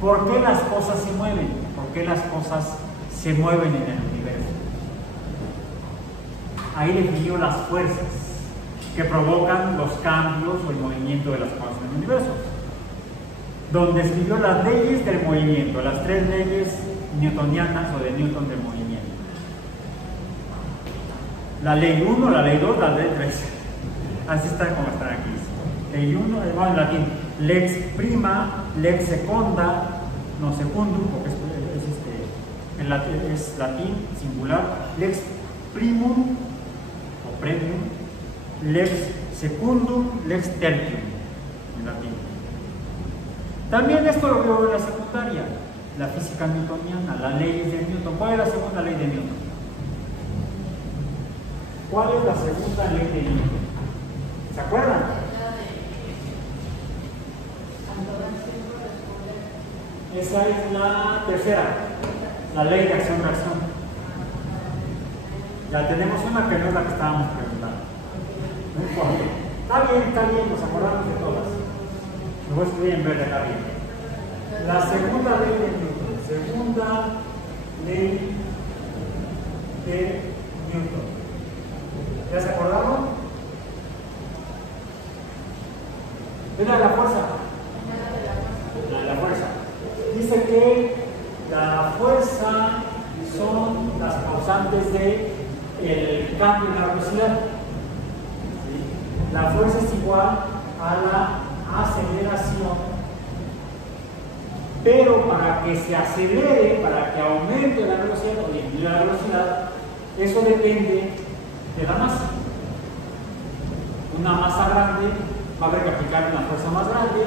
por qué las cosas se mueven, por qué las cosas se mueven en el universo. Ahí definió las fuerzas que provocan los cambios o el movimiento de las cosas en el universo. Donde escribió las leyes del movimiento, las 3 leyes newtonianas o de Newton del movimiento. La ley 1, la ley 2, la ley 3. Así está como están aquí. Ley 1, en latín, lex prima, lex seconda, no secundum, porque es latín singular, lex primum o premium, lex secundum, lex tertium, en latín. También esto lo veo en la secundaria, la física newtoniana, las leyes de Newton. ¿Cuál es la segunda ley de Newton? ¿Cuál es la segunda ley de Newton? ¿Se acuerdan? Esa es la tercera, la ley de acción-reacción. Ya tenemos una que no es la que estábamos preguntando. Está bien, nos acordamos de todas. Lo voy a escribir en verde, está bien. La segunda ley de Newton. Segunda ley de Newton. ¿Ya se acordaron? Es la de la fuerza. La de la fuerza. La fuerza son las causantes del cambio en la velocidad. ¿Sí? La fuerza es igual a la aceleración, pero para que se acelere, para que aumente la velocidad o disminuya la velocidad, eso depende de la masa. Una masa grande va a haber que aplicar una fuerza más grande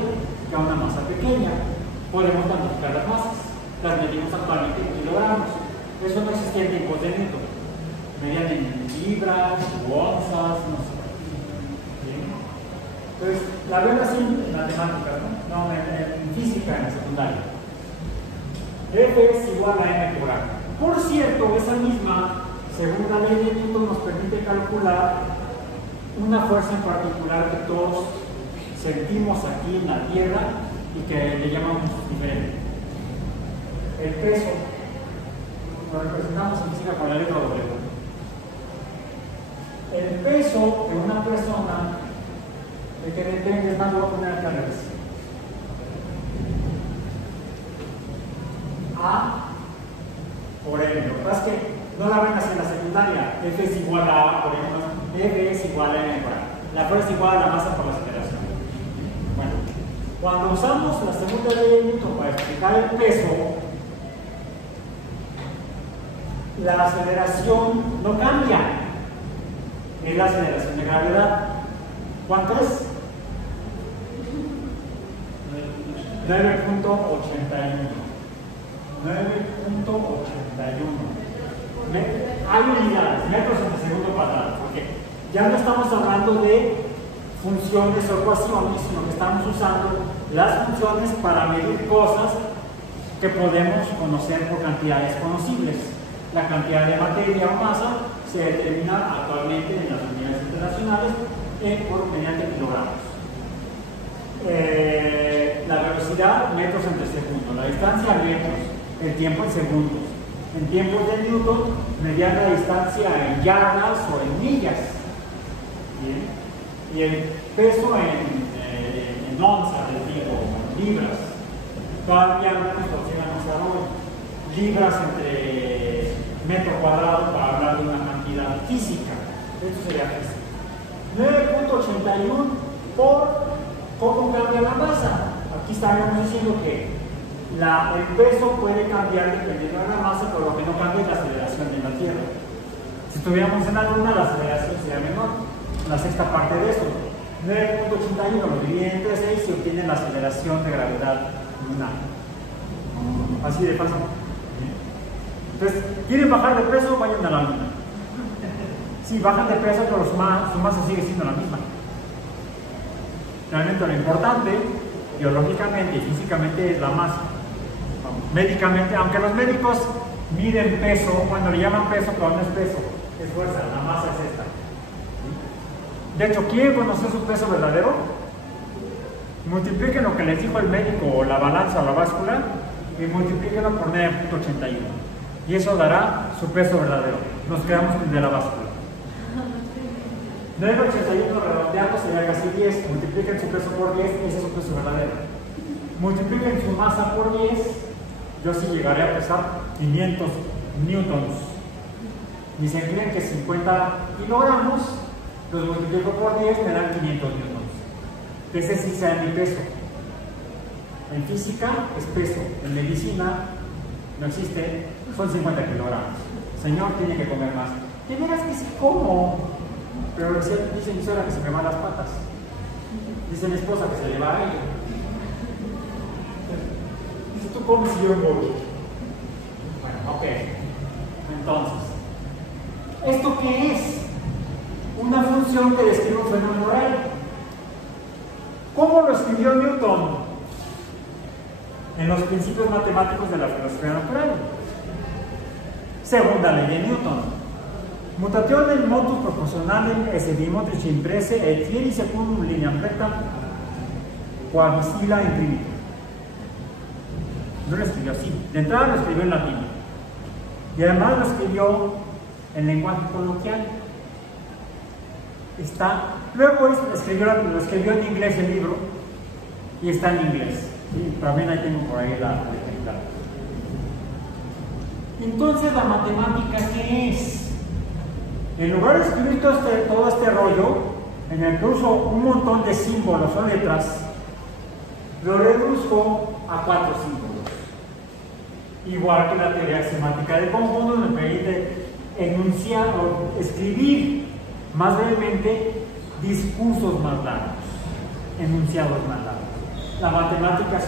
que a una masa pequeña. Podemos cuantificar las masas, las medimos actualmente en kilogramos. Eso no existía en tiempos de Newton. Medían en libras u onzas, no sé. ¿Bien? Entonces, la ven así en matemáticas, ¿no? En física, en la secundaria. F es igual a m por a. Por cierto, esa misma segunda ley de Newton nos permite calcular una fuerza en particular que todos sentimos aquí en la Tierra y que le llamamos diferente. El peso lo representamos en física con la letra W. El peso de una persona, de que depende, es más, lo voy a poner aquí al revés. A por M. Lo que pasa es que no la ven así en la secundaria. F es igual a A por M. F es igual a M por A. La fuerza es igual a la masa por la aceleración. Bueno, cuando usamos la segunda ley de Newton para explicar el peso, la aceleración no cambia. Es la aceleración de gravedad. ¿Cuánto es? 9.81. 9.81. Hay unidades, metros en segundo cuadrado, porque ya no estamos hablando de funciones o ecuaciones, sino que estamos usando las funciones para medir cosas que podemos conocer por cantidades conocibles. La cantidad de materia o masa se determina actualmente en las unidades internacionales mediante kilogramos. La velocidad, metros entre segundo, la distancia, metros, el tiempo en segundos. En tiempos de Newton, medían la distancia en yardas o en millas. ¿Bien? Y el peso en onzas, les digo, libras. Todavía no nos consideran usar hoy. Libras entre metro cuadrado para hablar de una cantidad física. Esto sería física. 9.81 por cómo cambia la masa. Aquí estábamos diciendo que el peso puede cambiar dependiendo de la masa, pero lo que no cambia es la aceleración de la Tierra. Si estuviéramos en la Luna, la aceleración sería menor, la sexta parte de eso. 9.81 lo dividen entre 6 y obtienen la aceleración de gravedad lunar. Así de fácil. Entonces, ¿quieren bajar de peso? Vayan a la Luna. Sí, bajan de peso, pero su masa sigue siendo la misma. Realmente lo importante, biológicamente y físicamente, es la masa. Médicamente, aunque los médicos miden peso, cuando le llaman peso, pero no es peso, es fuerza, la masa es esta. De hecho, ¿quieren conocer su peso verdadero? Multipliquen lo que les dijo el médico, o la balanza o la báscula, y multiplíquenlo por 9.81. Y eso dará su peso verdadero. Nos quedamos con el de la báscula. 9.81 redondeando sería casi 10. Multipliquen su peso por 10, ese es su peso verdadero. Multipliquen su masa por 10. Yo sí llegaré a pesar 500 newtons. Y si creen que 50 kilogramos, los multiplico por 10, me dan 500 newtons. Ese sí sea mi peso. En física es peso, en medicina no existe, son 50 kilogramos. Señor, tiene que comer más. De veras que sí como, pero dice mi suegra que se me van las patas. Dice mi esposa que se le va a ella. Dice, tú comes y yo voy. Bueno, ok. Entonces, ¿esto qué es? Una función que describe un fenómeno real. ¿Cómo lo escribió Newton? En los principios matemáticos de la filosofía natural. Segunda ley de Newton. Mutazione del motus proporzionale esse dimotrici imprese et fieri secundum lineam recta qua stila imprimitur. No lo escribió así. De entrada lo escribió en latín. Y además lo escribió en lenguaje coloquial. Luego lo escribió en inglés el libro y está en inglés. ¿Sí? También ahí tengo por ahí la ejemplar. Entonces, ¿la matemática qué es? En lugar de escribir todo este rollo, en el que uso un montón de símbolos o letras, lo reduzco a 4 símbolos. Igual que la teoría axiomática de conjuntos me permite enunciar o escribir más brevemente discursos más largos, enunciados más largos. La matemática es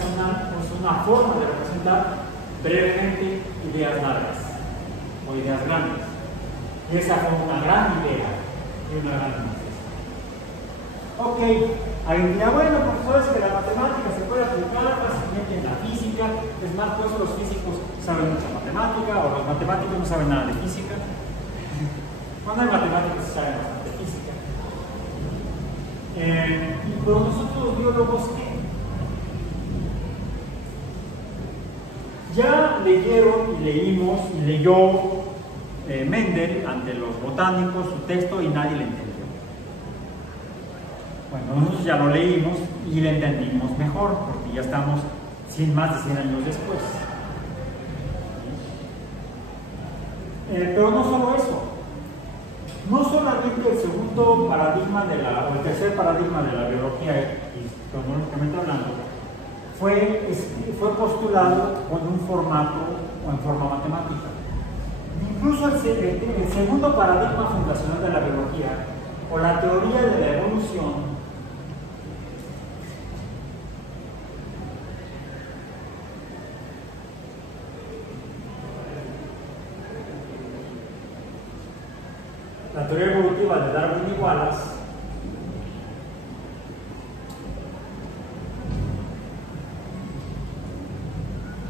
una forma de representar brevemente ideas largas o ideas grandes. Y esa fue una gran idea y una gran manifestación. Ok, alguien dirá, bueno, profesores, que la matemática se puede aplicar fácilmente en la física. Es más, pues los físicos saben mucha matemática, o los matemáticos no saben nada de física. Cuando hay matemáticas se sabe bastante de física. Pero nosotros los biólogos, ¿qué? Ya leyeron y leímos y leyó Mendel ante los botánicos su texto y nadie le entendió. Bueno, nosotros ya lo leímos y le entendimos mejor porque ya estamos más de 100 años después. Pero no solo eso. No solamente el segundo paradigma o el tercer paradigma de la biología, cronológicamente hablando, fue postulado con un formato o en forma matemática. Incluso el segundo paradigma fundacional de la biología, o la teoría de la evolución, la teoría evolutiva de Darwin y Wallace,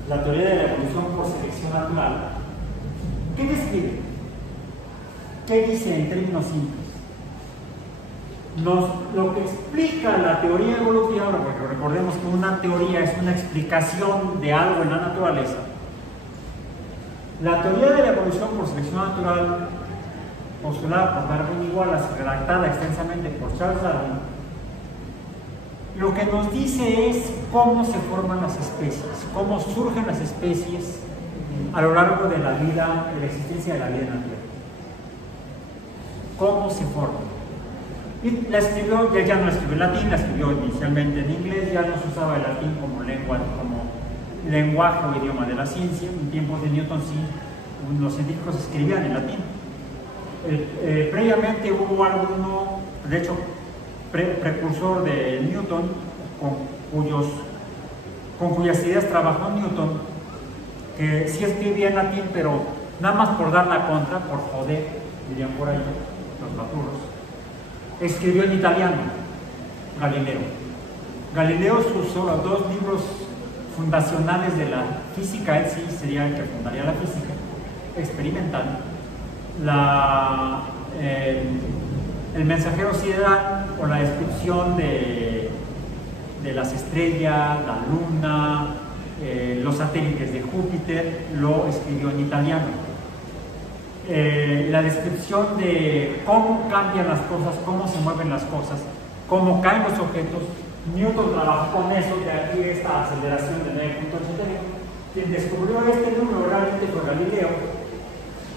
la teoría de la evolución por selección natural, ¿qué describe? ¿Qué dice en términos simples? Lo que explica la teoría evolutiva, porque recordemos que una teoría es una explicación de algo en la naturaleza. La teoría de la evolución por selección natural, postulada por Darwin y Wallace, redactada extensamente por Charles Darwin, lo que nos dice es cómo se forman las especies, cómo surgen las especies a lo largo de la vida, de la existencia de la vida en la Tierra. Cómo se forman. Y la escribió, él ya no la escribió en latín, la escribió inicialmente en inglés, ya no se usaba el latín como lenguaje o idioma de la ciencia. En tiempos de Newton sí, los científicos escribían en latín. Previamente hubo alguno, de hecho, precursor de Newton, con cuyas ideas trabajó Newton, que sí escribía en latín, pero nada más por dar la contra, por joder, dirían por ahí los maturros, escribió en italiano, Galileo. Galileo usó los 2 libros fundacionales de la física, él sí sería el que fundaría la física experimental, el mensajero sideral, o la descripción de las estrellas, la luna, los satélites de Júpiter, lo escribió en italiano. La descripción de cómo cambian las cosas, cómo se mueven las cosas, cómo caen los objetos, Newton trabajó con eso, de aquí esta aceleración de 9.81. Quien descubrió este número realmente fue Galileo,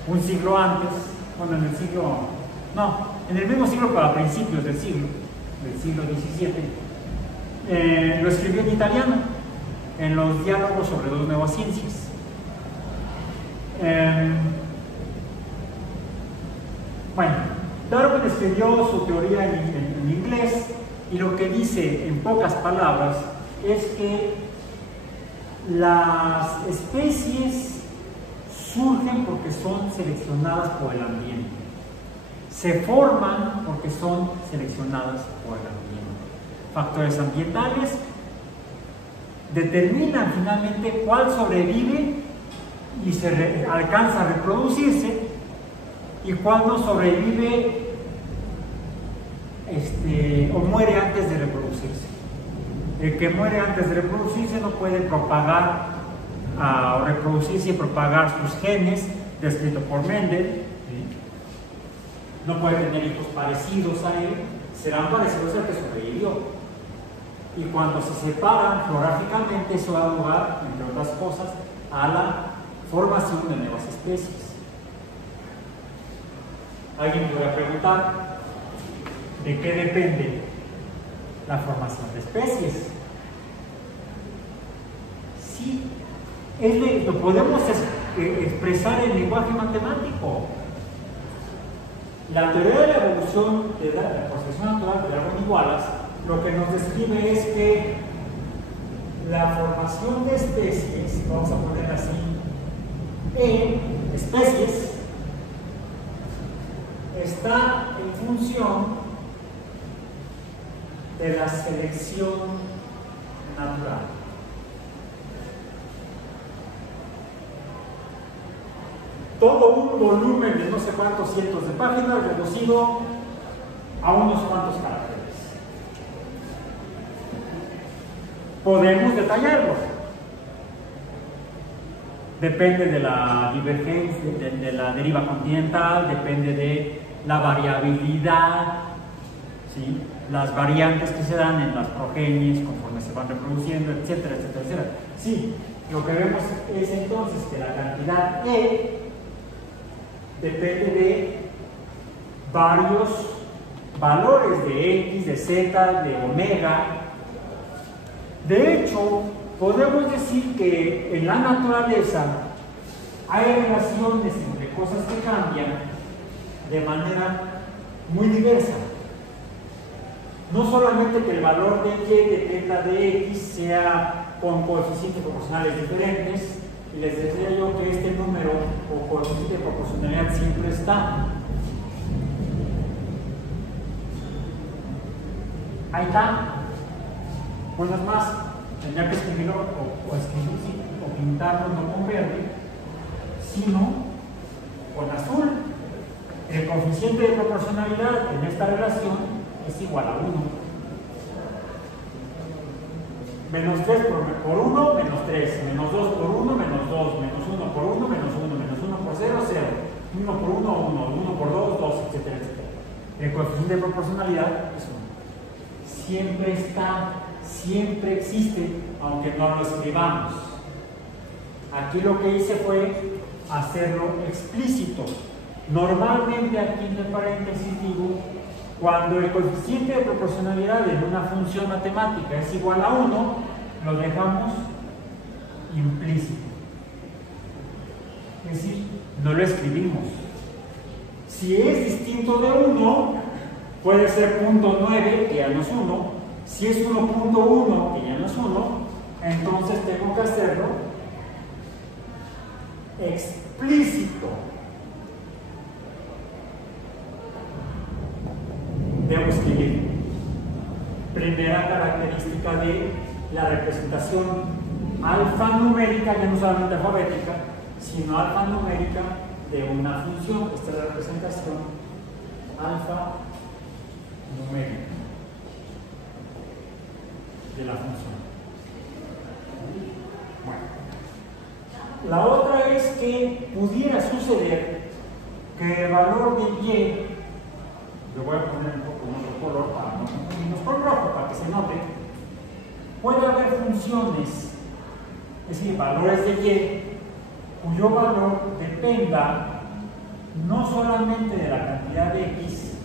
un siglo antes, bueno, en el mismo siglo, pero a principios del siglo XVII. Lo escribió en italiano, en los diálogos sobre 2 nuevas ciencias. Bueno, Darwin escribió su teoría en inglés, y lo que dice en pocas palabras es que las especies surgen porque son seleccionadas por el ambiente, se forman porque son seleccionadas por el ambiente. Factores ambientales determinan finalmente cuál sobrevive y alcanza a reproducirse, y cuál no sobrevive o muere antes de reproducirse. El que muere antes de reproducirse no puede propagar o reproducirse y propagar sus genes, descrito por Mendel, no puede tener hijos parecidos a él, serán parecidos al que sobrevivió. Y cuando se separan geográficamente, eso da lugar, entre otras cosas, a la formación de nuevas especies. Alguien podrá preguntar, ¿de qué depende la formación de especies? Sí, lo podemos expresar en lenguaje matemático. La teoría de la evolución de la procesión natural de Darwin y Wallace lo que nos describe es que la formación de especies, vamos a poner así, especies, está en función de la selección natural. Todo un volumen de no sé cuántos cientos de páginas reducido a unos cuantos caracteres. Podemos detallarlo. Depende de la divergencia, de la deriva continental, depende de la variabilidad, ¿sí? Las variantes que se dan en las progenies conforme se van reproduciendo, etcétera, etcétera, etcétera. Sí, lo que vemos es entonces que la cantidad depende de varios valores de X, de Z, de omega. De hecho, podemos decir que en la naturaleza hay relaciones entre cosas que cambian de manera muy diversa. No solamente que el valor de Y dependa de X, sea con coeficientes proporcionales diferentes, y les decía yo que este número o coeficiente de proporcionalidad siempre está. Ahí está. Bueno, es más, tendría que escribirlo o pintarlo no con verde, sino con azul. El coeficiente de proporcionalidad en esta relación es igual a 1. Menos 3 por 1, menos 3. Menos 2 por 1, menos 2. Menos 1 por 1, menos 1. Menos 1 por 0, 0. 1 por 1, 1. 1 por 2, 2, etcétera, etcétera. El coeficiente de proporcionalidad es 1. Siempre está, siempre existe, aunque no lo escribamos. Aquí lo que hice fue hacerlo explícito. Normalmente aquí en el paréntesis digo, cuando el coeficiente de proporcionalidad en una función matemática es igual a 1, lo dejamos implícito. Es decir, no lo escribimos. Si es distinto de 1, puede ser 0.9, que ya no es 1. Si es 1.1, que ya no es 1, entonces tengo que hacerlo explícito. Debo escribir. Primera característica de la representación alfanumérica, ya no solamente alfabética, sino alfanumérica de una función. Esta es la representación alfanumérica de la función. Bueno, la otra es que pudiera suceder que el valor de Y, lo voy a poner un poco en otro color para no confundirnos con rojo, para que se note, puede haber funciones, es decir, valores de Y, cuyo valor dependa no solamente de la cantidad de X,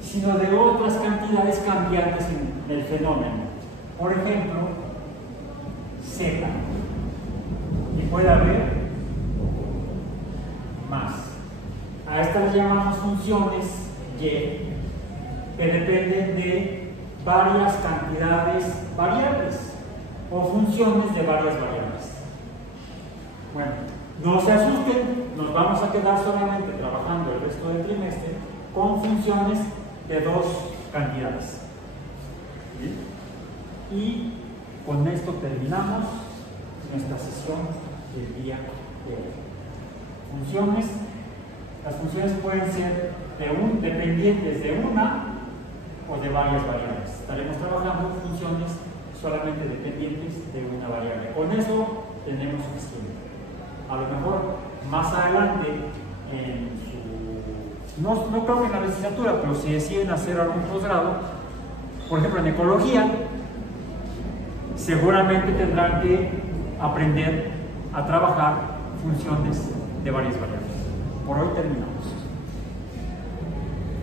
sino de otras cantidades cambiantes en el fenómeno. Por ejemplo, Z. Y puede haber más. A estas las llamamos funciones Y, que dependen de varias cantidades variables o funciones de varias variables. Bueno, no se asusten, nos vamos a quedar solamente trabajando el resto del trimestre con funciones de dos cantidades. ¿Sí? Y con esto terminamos nuestra sesión del día de hoy. Funciones, las funciones pueden ser dependientes de una o de varias variables. Estaremos trabajando funciones solamente dependientes de una variable. Con eso tenemos suficiente. A lo mejor más adelante no creo que en la licenciatura, pero si deciden hacer algún posgrado, por ejemplo en ecología, seguramente tendrán que aprender a trabajar funciones de varias variables. Por hoy terminamos.